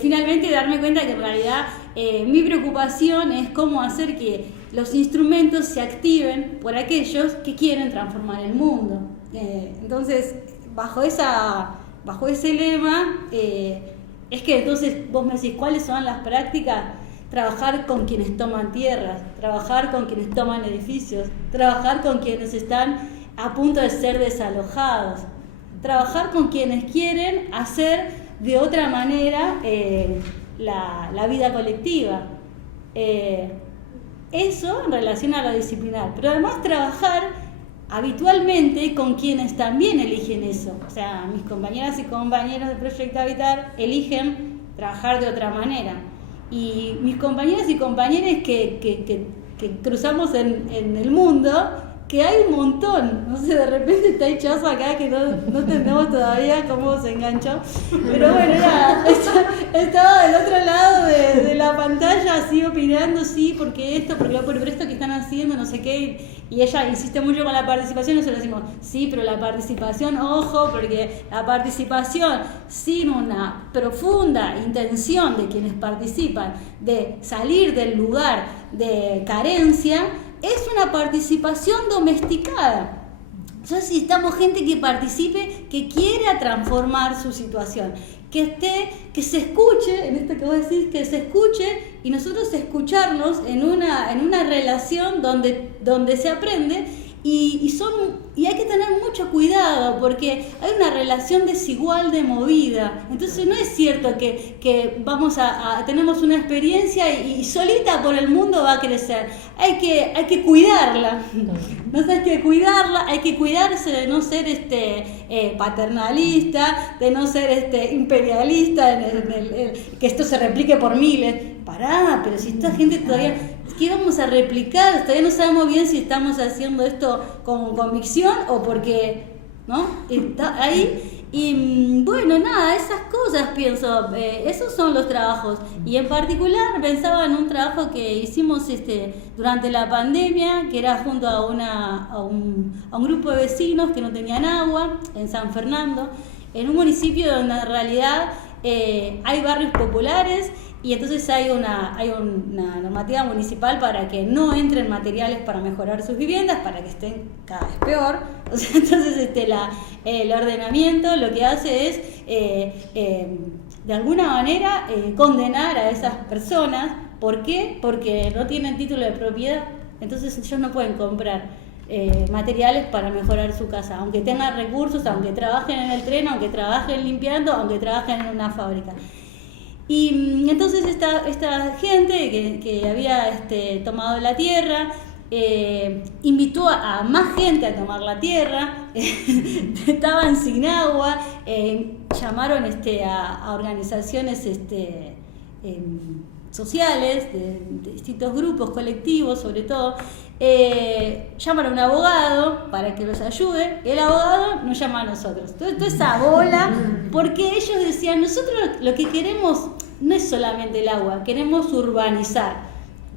Finalmente darme cuenta que en realidad mi preocupación es cómo hacer que los instrumentos se activen por aquellos que quieren transformar el mundo. Entonces, bajo ese lema, es que entonces vos me decís, ¿cuáles son las prácticas? Trabajar con quienes toman tierras, trabajar con quienes toman edificios, trabajar con quienes están a punto de ser desalojados. trabajar con quienes quieren hacer de otra manera la vida colectiva. Eso en relación a lo disciplinar, pero además trabajar habitualmente con quienes también eligen eso. O sea, mis compañeras y compañeros de Proyecto Habitar eligen trabajar de otra manera. Y mis compañeras y compañeros que cruzamos en el mundo, que hay un montón. No sé, de repente está Chazo acá que no entendemos todavía cómo se enganchó. Pero bueno, ya estaba del otro lado de la pantalla así opinando, sí, porque esto, porque lo, pero esto que están haciendo, no sé qué. Y ella insiste mucho con la participación, y nosotros decimos, sí, pero la participación, ojo, porque la participación sin una profunda intención de quienes participan de salir del lugar de carencia, es una participación domesticada. Entonces necesitamos gente que participe, que quiera transformar su situación, que se escuche, en esto que vos decís, que se escuche y nosotros escucharnos en una relación donde se aprende y hay que tener mucho cuidado porque hay una relación desigual de movida. Entonces no es cierto que vamos tenemos una experiencia y solita por el mundo va a crecer. Hay que cuidarla. No sé, hay que cuidarla, hay que cuidarse de no ser paternalista, de no ser imperialista, que esto se replique por miles. Pará, pero si esta gente todavía... ¿Qué vamos a replicar? Todavía no sabemos bien si estamos haciendo esto con convicción o porque, ¿no? Está ahí. Y bueno, nada, esas cosas pienso, esos son los trabajos. Y en particular pensaba en un trabajo que hicimos durante la pandemia, que era junto a un grupo de vecinos que no tenían agua en San Fernando, en un municipio donde en realidad hay barrios populares. Y entonces hay una normativa municipal para que no entren materiales para mejorar sus viviendas, para que estén cada vez peor. O sea, entonces el ordenamiento lo que hace es, de alguna manera, condenar a esas personas. ¿Por qué? Porque no tienen título de propiedad. Entonces ellos no pueden comprar materiales para mejorar su casa, aunque tengan recursos, aunque trabajen en el tren, aunque trabajen limpiando, aunque trabajen en una fábrica. Y entonces esta gente que había tomado la tierra invitó a más gente a tomar la tierra, estaban sin agua, llamaron a organizaciones sociales de distintos grupos, colectivos sobre todo, llamaron a un abogado para que los ayude, el abogado nos llama a nosotros. Toda esa bola, porque ellos decían, nosotros lo que queremos no es solamente el agua, queremos urbanizar,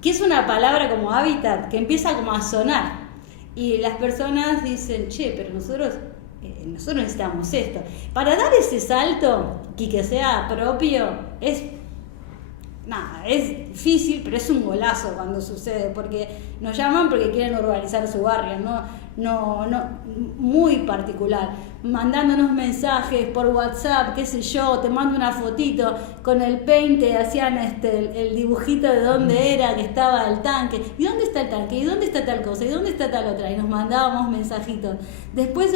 que es una palabra como hábitat que empieza como a sonar. Y las personas dicen, che, pero nosotros necesitamos esto. Para dar ese salto y que sea propio, es difícil, pero es un golazo cuando sucede, porque nos llaman porque quieren urbanizar su barrio, no, muy particular, mandándonos mensajes por WhatsApp, qué sé yo, te mando una fotito, con el paint hacían el dibujito de dónde era, que estaba el tanque, y dónde está el tanque, y dónde está tal cosa, y dónde está tal otra, y nos mandábamos mensajitos. Después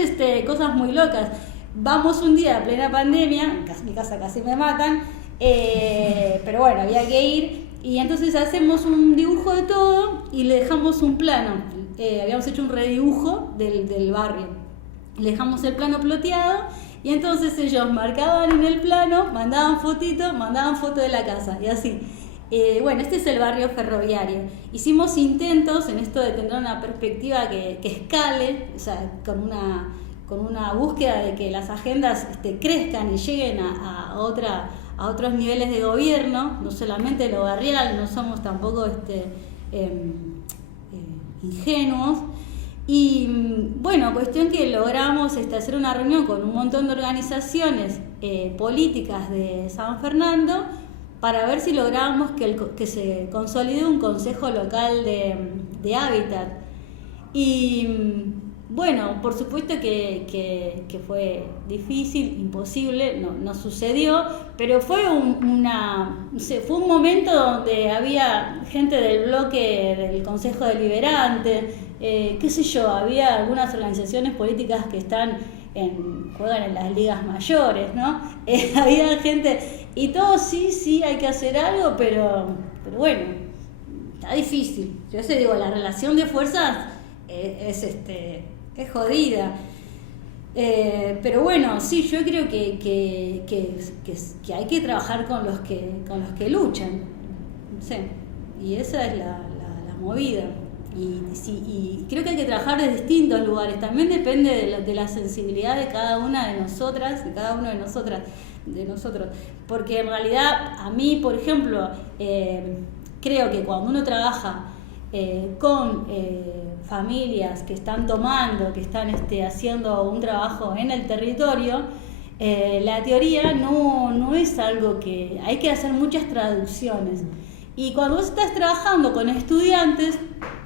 cosas muy locas, vamos un día a plena pandemia, en mi casa casi me matan, pero bueno, había que ir y entonces hacemos un dibujo de todo y le dejamos un plano. Habíamos hecho un redibujo del barrio, le dejamos el plano ploteado y entonces ellos marcaban en el plano, mandaban fotitos, mandaban foto de la casa y así. Bueno, este es el barrio ferroviario. Hicimos intentos en esto de tener una perspectiva que escale, o sea, con una búsqueda de que las agendas crezcan y lleguen a otros niveles de gobierno, no solamente lo barrial, no somos tampoco ingenuos. Y bueno, cuestión que logramos hacer una reunión con un montón de organizaciones políticas de San Fernando para ver si lográbamos que se consolide un consejo local de hábitat. Y bueno, por supuesto que fue difícil, imposible, no sucedió, pero fue fue un momento donde había gente del bloque del Consejo Deliberante, qué sé yo, había algunas organizaciones políticas que juegan en las ligas mayores, ¿no? Había gente, y todo sí, hay que hacer algo, pero bueno, está difícil. Yo sé, digo, la relación de fuerzas es jodida. Pero bueno, sí, yo creo que hay que trabajar con los que luchan. No sé, y esa es la movida. Y creo que hay que trabajar de distintos lugares. También depende de la sensibilidad de cada una de nosotras, de cada uno de nosotros. Porque en realidad, a mí, por ejemplo, creo que cuando uno trabaja con familias que están que están haciendo un trabajo en el territorio, la teoría no es algo que... Hay que hacer muchas traducciones. Y cuando vos estás trabajando con estudiantes,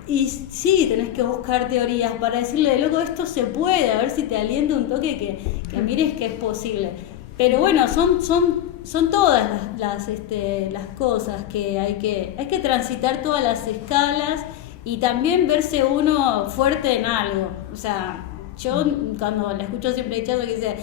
y sí, tenés que buscar teorías para decirle, loco, esto se puede, a ver si te alienta un toque que mires que es posible. Pero bueno, son todas las cosas que hay que transitar todas las escalas y también verse uno fuerte en algo. O sea, yo cuando la escucho siempre echando que dice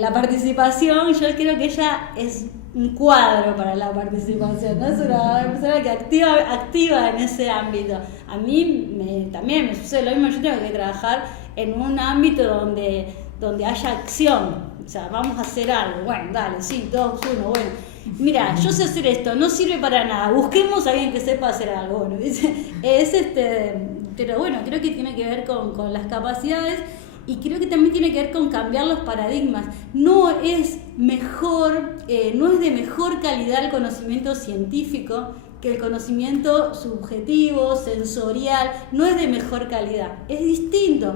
la participación, yo creo que ella es un cuadro para la participación, ¿no? Es una persona que activa en ese ámbito. A mí también me sucede lo mismo, yo tengo que trabajar en un ámbito donde haya acción. O sea, vamos a hacer algo, bueno, dale, sí, 2, 1, bueno. Mira, yo sé hacer esto, no sirve para nada, busquemos a alguien que sepa hacer algo. Bueno, pero bueno, creo que tiene que ver con las capacidades y creo que también tiene que ver con cambiar los paradigmas. No es de mejor calidad el conocimiento científico que el conocimiento subjetivo, sensorial, no es de mejor calidad, es distinto.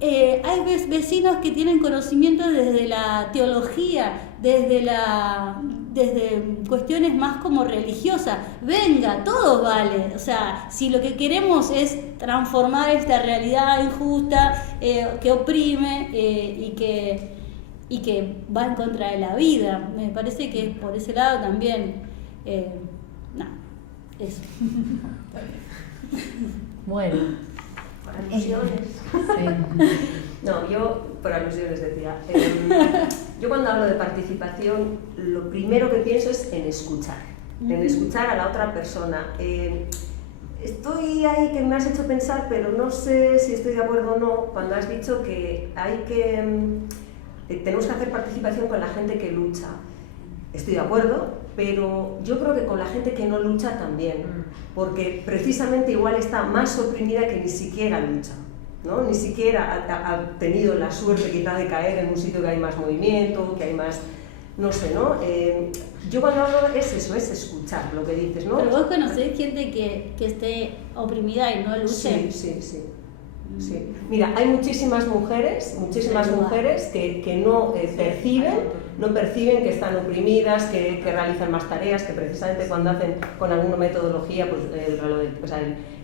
Hay vecinos que tienen conocimiento desde la teología, desde cuestiones más como religiosas. Venga, todo vale. O sea, si lo que queremos es transformar esta realidad injusta que oprime y que va en contra de la vida, me parece que por ese lado también. Eso. Bueno. Por alusiones. Sí. No, yo por alusiones decía. Yo cuando hablo de participación, lo primero que pienso es en escuchar a la otra persona. Estoy ahí que me has hecho pensar, pero no sé si estoy de acuerdo o no, cuando has dicho que tenemos que hacer participación con la gente que lucha. Estoy de acuerdo, pero yo creo que con la gente que no lucha también, porque precisamente igual está más oprimida que ni siquiera lucha, ¿no? Ni siquiera ha tenido la suerte quizá de caer en un sitio que hay más movimiento, que hay más, no sé, ¿no? Yo cuando hablo es eso, es escuchar lo que dices, ¿no? Pero vos conocés gente que esté oprimida y no luche. Sí. Mira, hay muchísimas mujeres que no perciben que están oprimidas, que realizan más tareas, que precisamente cuando hacen con alguna metodología, pues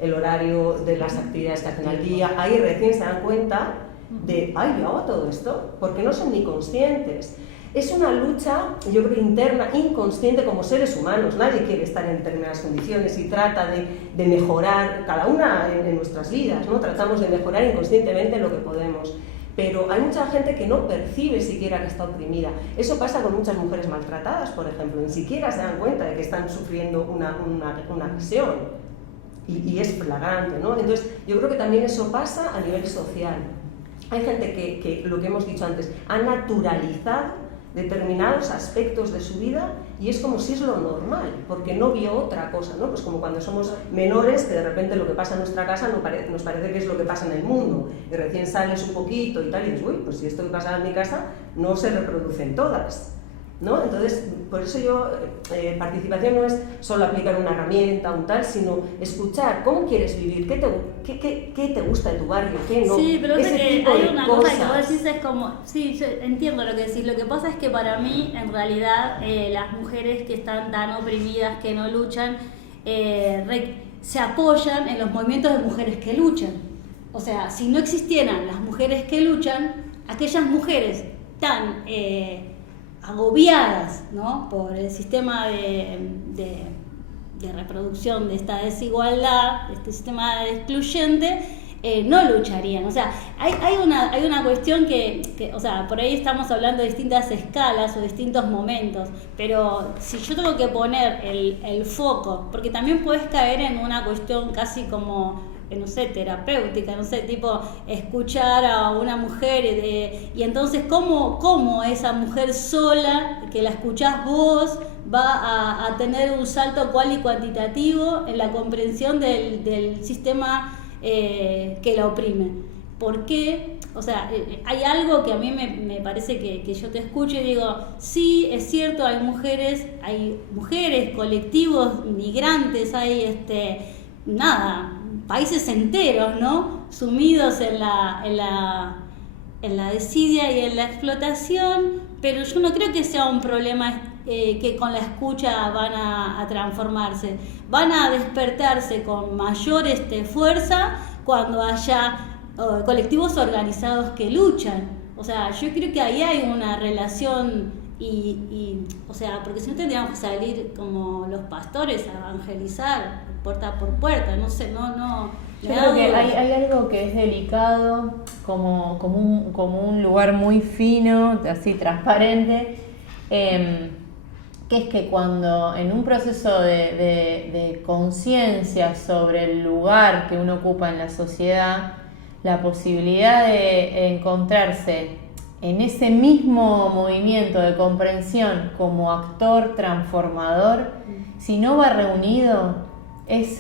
el horario de las actividades que hacen al día, ahí recién se dan cuenta de, ay, yo hago todo esto, porque no son ni conscientes. Es una lucha, yo creo, interna, inconsciente como seres humanos. Nadie quiere estar en determinadas condiciones y trata de mejorar, cada una en nuestras vidas, ¿no? Tratamos de mejorar inconscientemente lo que podemos. Pero hay mucha gente que no percibe siquiera que está oprimida. Eso pasa con muchas mujeres maltratadas, por ejemplo. Ni siquiera se dan cuenta de que están sufriendo una agresión. Y es flagrante, ¿no? Entonces, yo creo que también eso pasa a nivel social. Hay gente que lo que hemos dicho antes, ha naturalizado determinados aspectos de su vida y es como si es lo normal, porque no vio otra cosa, ¿no? Pues como cuando somos menores, que de repente lo que pasa en nuestra casa nos parece que es lo que pasa en el mundo, y recién sales un poquito y tal, y dices, uy, pues si esto que pasa en mi casa no se reproduce en todas, ¿no? Entonces, por eso yo, participación no es solo aplicar una herramienta o un tal, sino escuchar cómo quieres vivir, qué te gusta de tu barrio, qué no. Sí, pero ese que tipo hay de una cosas. cosa que vos decís es como, sí, yo entiendo lo que decís, lo que pasa es que para mí, en realidad, las mujeres que están tan oprimidas, que no luchan, se apoyan en los movimientos de mujeres que luchan. o sea, si no existieran las mujeres que luchan, aquellas mujeres tan agobiadas, ¿no?, por el sistema de reproducción de esta desigualdad, de este sistema excluyente, no lucharían. O sea, hay una cuestión que, o sea, por ahí estamos hablando de distintas escalas o distintos momentos, pero si yo tengo que poner el foco, porque también puedes caer en una cuestión casi como, no sé, terapéutica, no sé, tipo escuchar a una mujer y entonces cómo esa mujer sola, que la escuchás vos, va a tener un salto cual y cuantitativo en la comprensión del sistema que la oprime. ¿Por qué? O sea, hay algo que a mí me parece que yo te escucho y digo, sí, es cierto, hay mujeres, colectivos, migrantes, hay países enteros, ¿no?, sumidos en la desidia y en la explotación, pero yo no creo que sea un problema que con la escucha van a transformarse. Van a despertarse con mayor fuerza cuando haya colectivos organizados que luchan. O sea, yo creo que ahí hay una relación o sea, porque si no tendríamos que salir como los pastores a evangelizar puerta por puerta, no sé, no. Yo creo que hay algo que es delicado, como un lugar muy fino, así transparente, que es que cuando en un proceso de conciencia sobre el lugar que uno ocupa en la sociedad, la posibilidad de encontrarse en ese mismo movimiento de comprensión como actor transformador, si no va reunido, es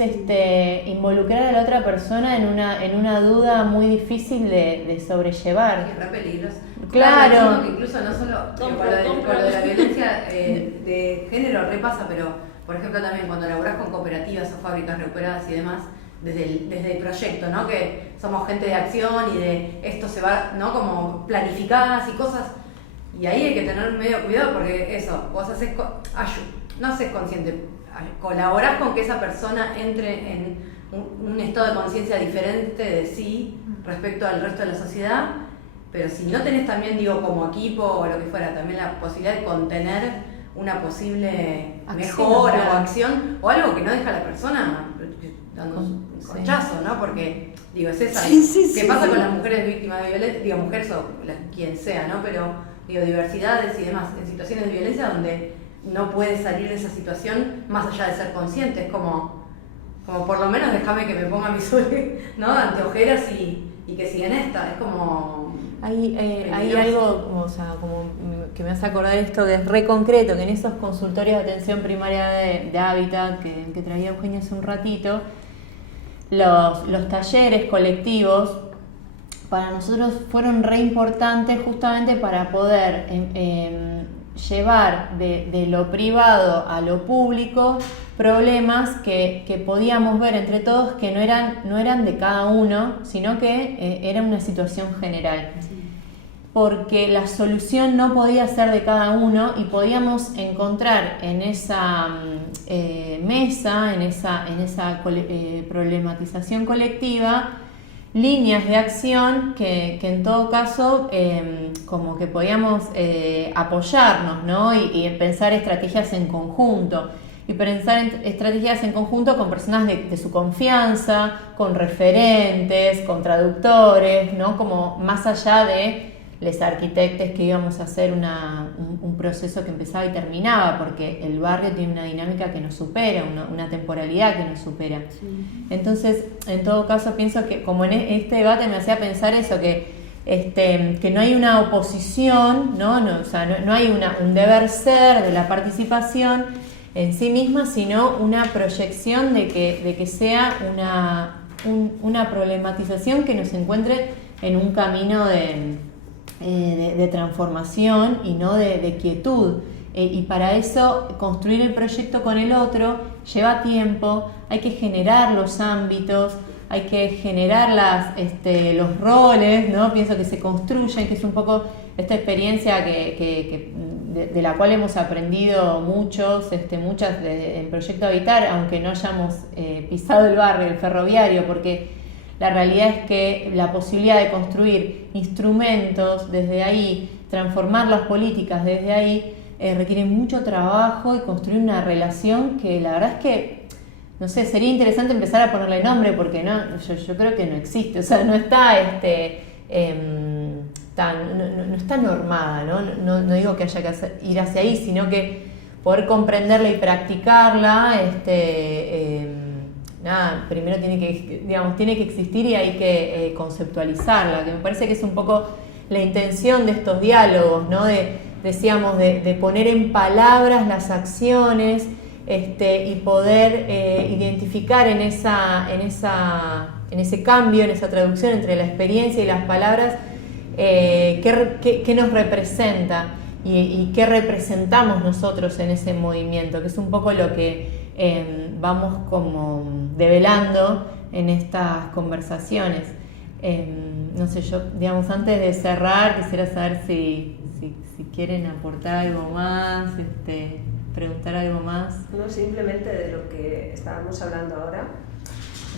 involucrar a la otra persona en una duda muy difícil de sobrellevar. Es re peligroso. Claro. Que incluso no solo con lo de la violencia de género repasa, pero por ejemplo también cuando laburás con cooperativas o fábricas recuperadas y demás, desde el proyecto, ¿no?, que somos gente de acción y de esto se va, ¿no?, como planificadas y cosas, y ahí hay que tener medio cuidado porque eso, vos no haces consciente, colaborás con que esa persona entre en un estado de conciencia diferente de sí respecto al resto de la sociedad, pero si no tenés también, digo, como equipo o lo que fuera, también la posibilidad de contener una posible mejora o acción o algo que no deja a la persona dando un conchazo, ¿no? Porque, digo, es esa. ¿Qué pasa con las mujeres víctimas de violencia? Digo, mujeres o quien sea, ¿no? Pero, digo, diversidades y demás, en situaciones de violencia donde no puedes salir de esa situación más allá de ser consciente. Es como por lo menos déjame que me ponga mis ¿no?, anteojeras y que siga en esta. Es como... Hay algo, o sea, como que me hace acordar esto que es re concreto, que en esos consultorios de atención primaria de Hábitat que traía Eugenia hace un ratito, los talleres colectivos para nosotros fueron re importantes justamente para poder llevar de lo privado a lo público problemas que podíamos ver entre todos que no eran de cada uno, sino que era una situación general. Porque la solución no podía ser de cada uno y podíamos encontrar en esa mesa, en esa problematización colectiva, líneas de acción que en todo caso como que podíamos apoyarnos, ¿no? Y pensar estrategias en conjunto. Y pensar en estrategias en conjunto con personas de su confianza, con referentes, con traductores, ¿no? Como más allá de los arquitectos que íbamos a hacer un proceso que empezaba y terminaba, porque el barrio tiene una dinámica que nos supera, una temporalidad que nos supera. Sí. Entonces, en todo caso, pienso que como en este debate me hacía pensar eso, que no hay una oposición, ¿no? O sea, no hay un deber ser de la participación en sí misma, sino una proyección de que sea una problematización que nos encuentre en un camino de transformación y no de quietud. Y para eso construir el proyecto con el otro lleva tiempo, hay que generar los ámbitos, hay que generar los roles, ¿no? Pienso que se construyen, que es un poco esta experiencia de la cual hemos aprendido muchas en Proyecto Habitar, aunque no hayamos pisado el barrio, el ferroviario, porque La realidad es que la posibilidad de construir instrumentos desde ahí, transformar las políticas desde ahí, requiere mucho trabajo y construir una relación que la verdad es que, no sé, sería interesante empezar a ponerle nombre porque yo creo que no existe, o sea, no está no está normada, no digo que haya que ir hacia ahí, sino que poder comprenderla y practicarla, primero tiene que existir y hay que conceptualizarla, que me parece que es un poco la intención de estos diálogos, ¿no? Decíamos, de poner en palabras las acciones y poder identificar en ese cambio, en esa traducción entre la experiencia y las palabras, qué nos representa y qué representamos nosotros en ese movimiento, que es un poco lo que vamos como develando en estas conversaciones. No sé, yo, digamos, antes de cerrar, quisiera saber si quieren aportar algo más, preguntar algo más. No, simplemente de lo que estábamos hablando ahora,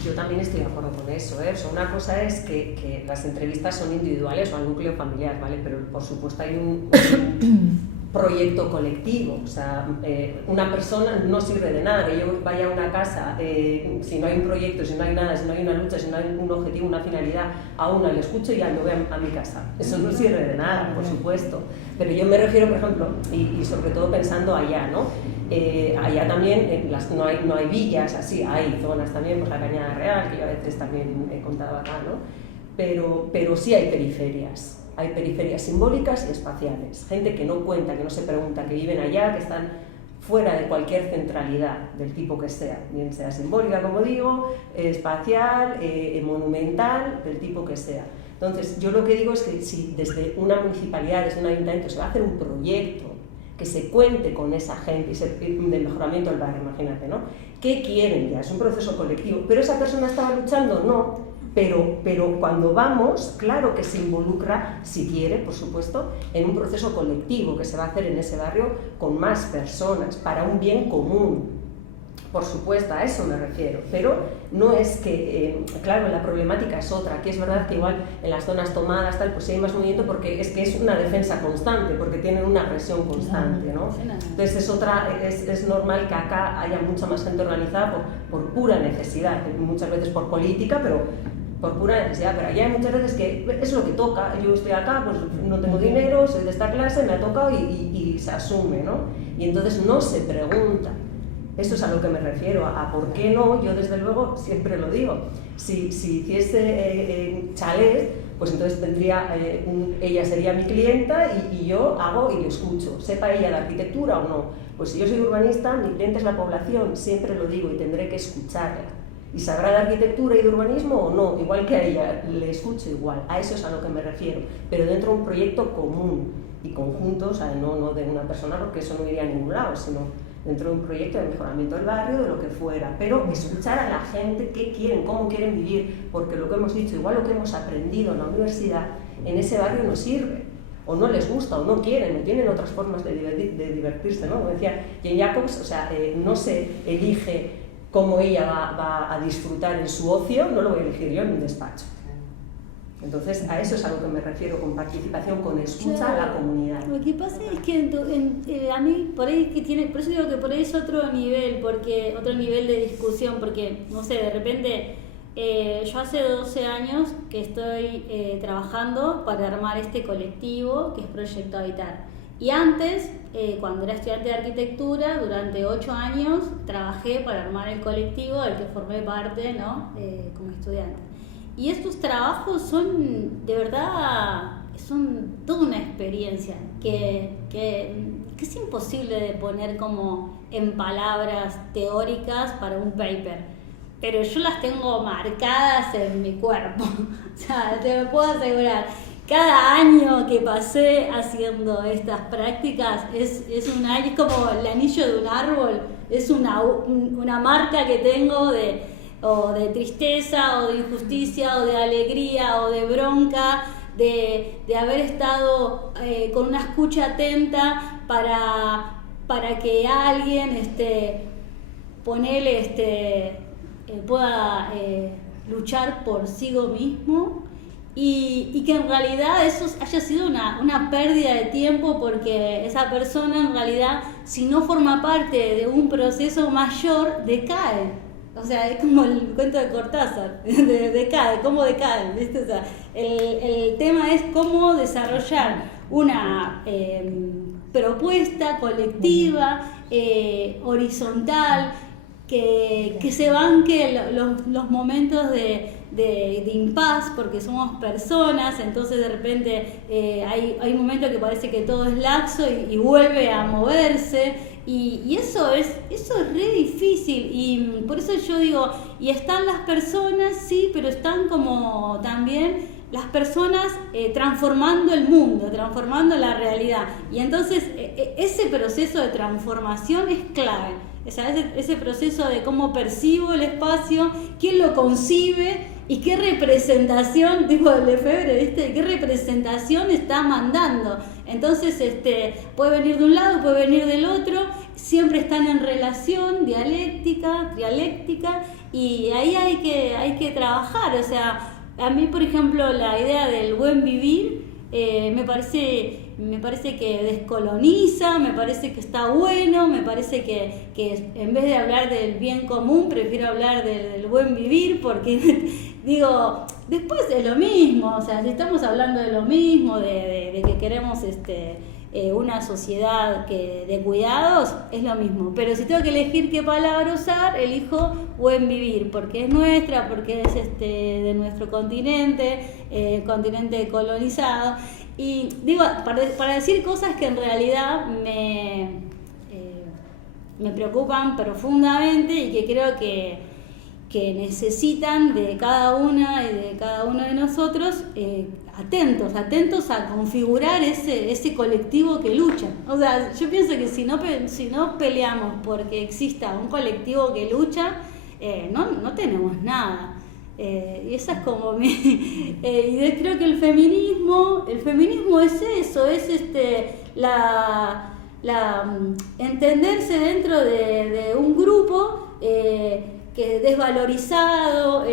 yo también estoy de acuerdo con eso, ¿eh? O sea, una cosa es que las entrevistas son individuales o al núcleo familiar, ¿vale? Pero por supuesto hay un proyecto colectivo, o sea, una persona no sirve de nada que yo vaya a una casa si no hay un proyecto, si no hay nada, si no hay una lucha, si no hay un objetivo, una finalidad, a una le escucho y ya me voy a mi casa. Eso no sirve de nada, por supuesto. Pero yo me refiero, por ejemplo, y sobre todo pensando allá, ¿no? Allá también no hay villas, así, hay zonas también, pues la Cañada Real, que yo a veces también he contado acá, ¿no? Pero sí hay periferias. Hay periferias simbólicas y espaciales, gente que no cuenta, que no se pregunta, que viven allá, que están fuera de cualquier centralidad del tipo que sea, bien sea simbólica, como digo, espacial, monumental, del tipo que sea. Entonces, yo lo que digo es que si desde una municipalidad, desde un ayuntamiento, se va a hacer un proyecto que se cuente con esa gente del mejoramiento del barrio, imagínate, ¿no? ¿Qué quieren ya? Es un proceso colectivo, pero esa persona estaba luchando, no. Pero cuando vamos, claro que se involucra, si quiere, por supuesto, en un proceso colectivo que se va a hacer en ese barrio con más personas, para un bien común. Por supuesto, a eso me refiero. Pero no es que, claro, la problemática es otra, que es verdad que igual en las zonas tomadas, tal, pues hay más movimiento porque es que es una defensa constante, porque tienen una agresión constante, ¿no? Entonces es normal que acá haya mucha más gente organizada por pura necesidad, muchas veces por política, pero por pura necesidad, pero allá hay muchas veces que es lo que toca, yo estoy acá, pues no tengo dinero, soy de esta clase, me ha tocado y se asume, ¿no? Y entonces no se pregunta. Esto es a lo que me refiero, a por qué no, yo desde luego siempre lo digo, si hiciese chalés, pues entonces tendría, ella sería mi clienta y yo hago y yo escucho, sepa ella de arquitectura o no. Pues si yo soy urbanista, mi cliente es la población, siempre lo digo y tendré que escucharla. Y sabrá de arquitectura y de urbanismo o no, igual que a ella, le escucho igual, a eso es a lo que me refiero, pero dentro de un proyecto común y conjunto, o sea, no de una persona, porque eso no iría a ningún lado, sino dentro de un proyecto de mejoramiento del barrio, de lo que fuera, pero escuchar a la gente qué quieren, cómo quieren vivir, porque lo que hemos dicho, igual lo que hemos aprendido en la universidad, en ese barrio no sirve, o no les gusta, o no quieren, o tienen otras formas de divertirse, ¿no? Como decía Jane Jacobs, o sea, no se elige cómo ella va a disfrutar en su ocio, no lo voy a elegir yo en un despacho. Entonces, a eso es a lo que me refiero, con participación, con escucha a la comunidad. Lo que pasa es que a mí, por ahí por eso digo que por ahí es otro nivel de discusión, porque, no sé, de repente, yo hace 12 años que estoy trabajando para armar este colectivo que es Proyecto Habitar. Y antes, cuando era estudiante de arquitectura, durante 8 años trabajé para armar el colectivo del que formé parte, ¿no? Como estudiante. Y estos trabajos son, de verdad, son toda una experiencia que es imposible de poner como en palabras teóricas para un paper. Pero yo las tengo marcadas en mi cuerpo. O sea, te lo puedo asegurar. Cada año que pasé haciendo estas prácticas es un año, es como el anillo de un árbol, es una marca que tengo o de tristeza, o de injusticia, o de alegría, o de bronca, de haber estado con una escucha atenta para que alguien pueda luchar por sí mismo y que en realidad eso haya sido una pérdida de tiempo porque esa persona en realidad, si no forma parte de un proceso mayor, decae. O sea, es como el cuento de Cortázar, decae, ¿cómo decae? ¿Viste? O sea, el tema es cómo desarrollar una propuesta colectiva, horizontal, que se banque los momentos de impas, porque somos personas, entonces de repente hay momentos que parece que todo es laxo y vuelve a moverse, y eso es re difícil, y por eso yo digo, y están las personas, sí, pero están como también las personas transformando el mundo, transformando la realidad, y entonces ese proceso de transformación es clave. O sea, ese proceso de cómo percibo el espacio, quién lo concibe y qué representación, tipo el Lefebvre, ¿viste? ¿Qué representación está mandando? Entonces, puede venir de un lado, puede venir del otro, siempre están en relación, dialéctica, y ahí hay que trabajar. O sea, a mí, por ejemplo, la idea del buen vivir me parece que descoloniza, me parece que está bueno, me parece que en vez de hablar del bien común, prefiero hablar del buen vivir, porque digo, después es lo mismo, o sea, si estamos hablando de lo mismo, de que queremos una sociedad de cuidados, es lo mismo, pero si tengo que elegir qué palabra usar, elijo buen vivir, porque es nuestra, porque es de nuestro continente, continente colonizado. Y digo, para decir cosas que en realidad me preocupan profundamente y que creo que necesitan de cada una y de cada uno de nosotros, atentos a configurar ese colectivo que lucha. O sea, yo pienso que si no peleamos porque exista un colectivo que lucha, no tenemos nada. Y esa es como y creo que el feminismo es eso, es entenderse dentro de un grupo que desvalorizado,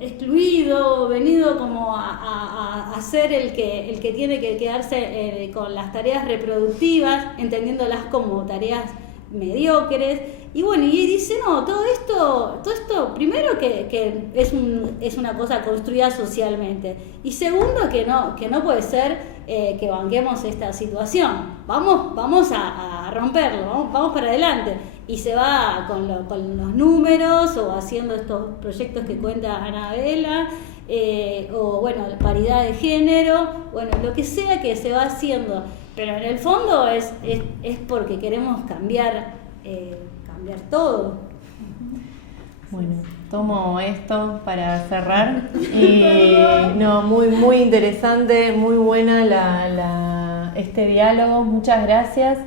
excluido, venido como a ser el que tiene que quedarse con las tareas reproductivas, entendiéndolas como tareas mediocres. Y bueno, y dice, no, todo esto primero que es una cosa construida socialmente, y segundo que no puede ser que banquemos esta situación, vamos a romperlo, vamos para adelante, y se va con los números o haciendo estos proyectos que cuenta Anabela, o bueno, paridad de género, bueno, lo que sea que se va haciendo, pero en el fondo es porque queremos cambiar todo. Bueno, tomo esto para cerrar y no, muy interesante, muy buena este diálogo, muchas gracias,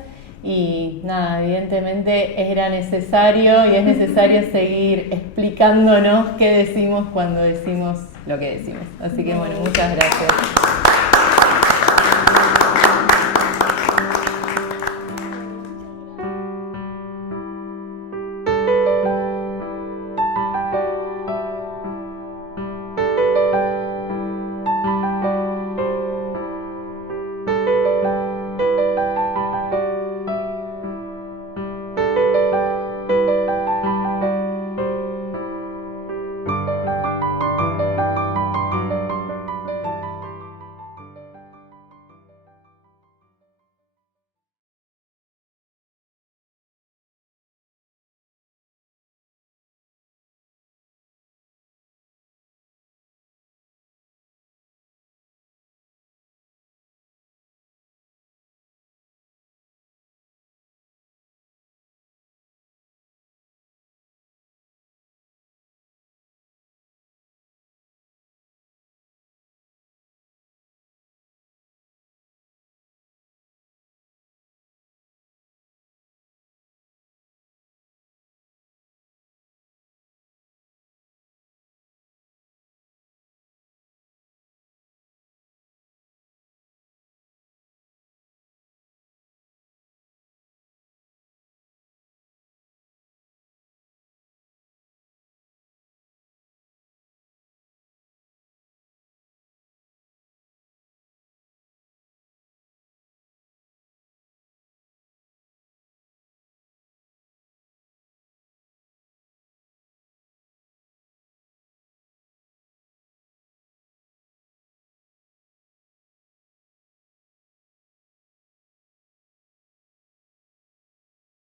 y nada, evidentemente era necesario y es necesario seguir explicándonos qué decimos cuando decimos lo que decimos, así que bueno, muchas gracias.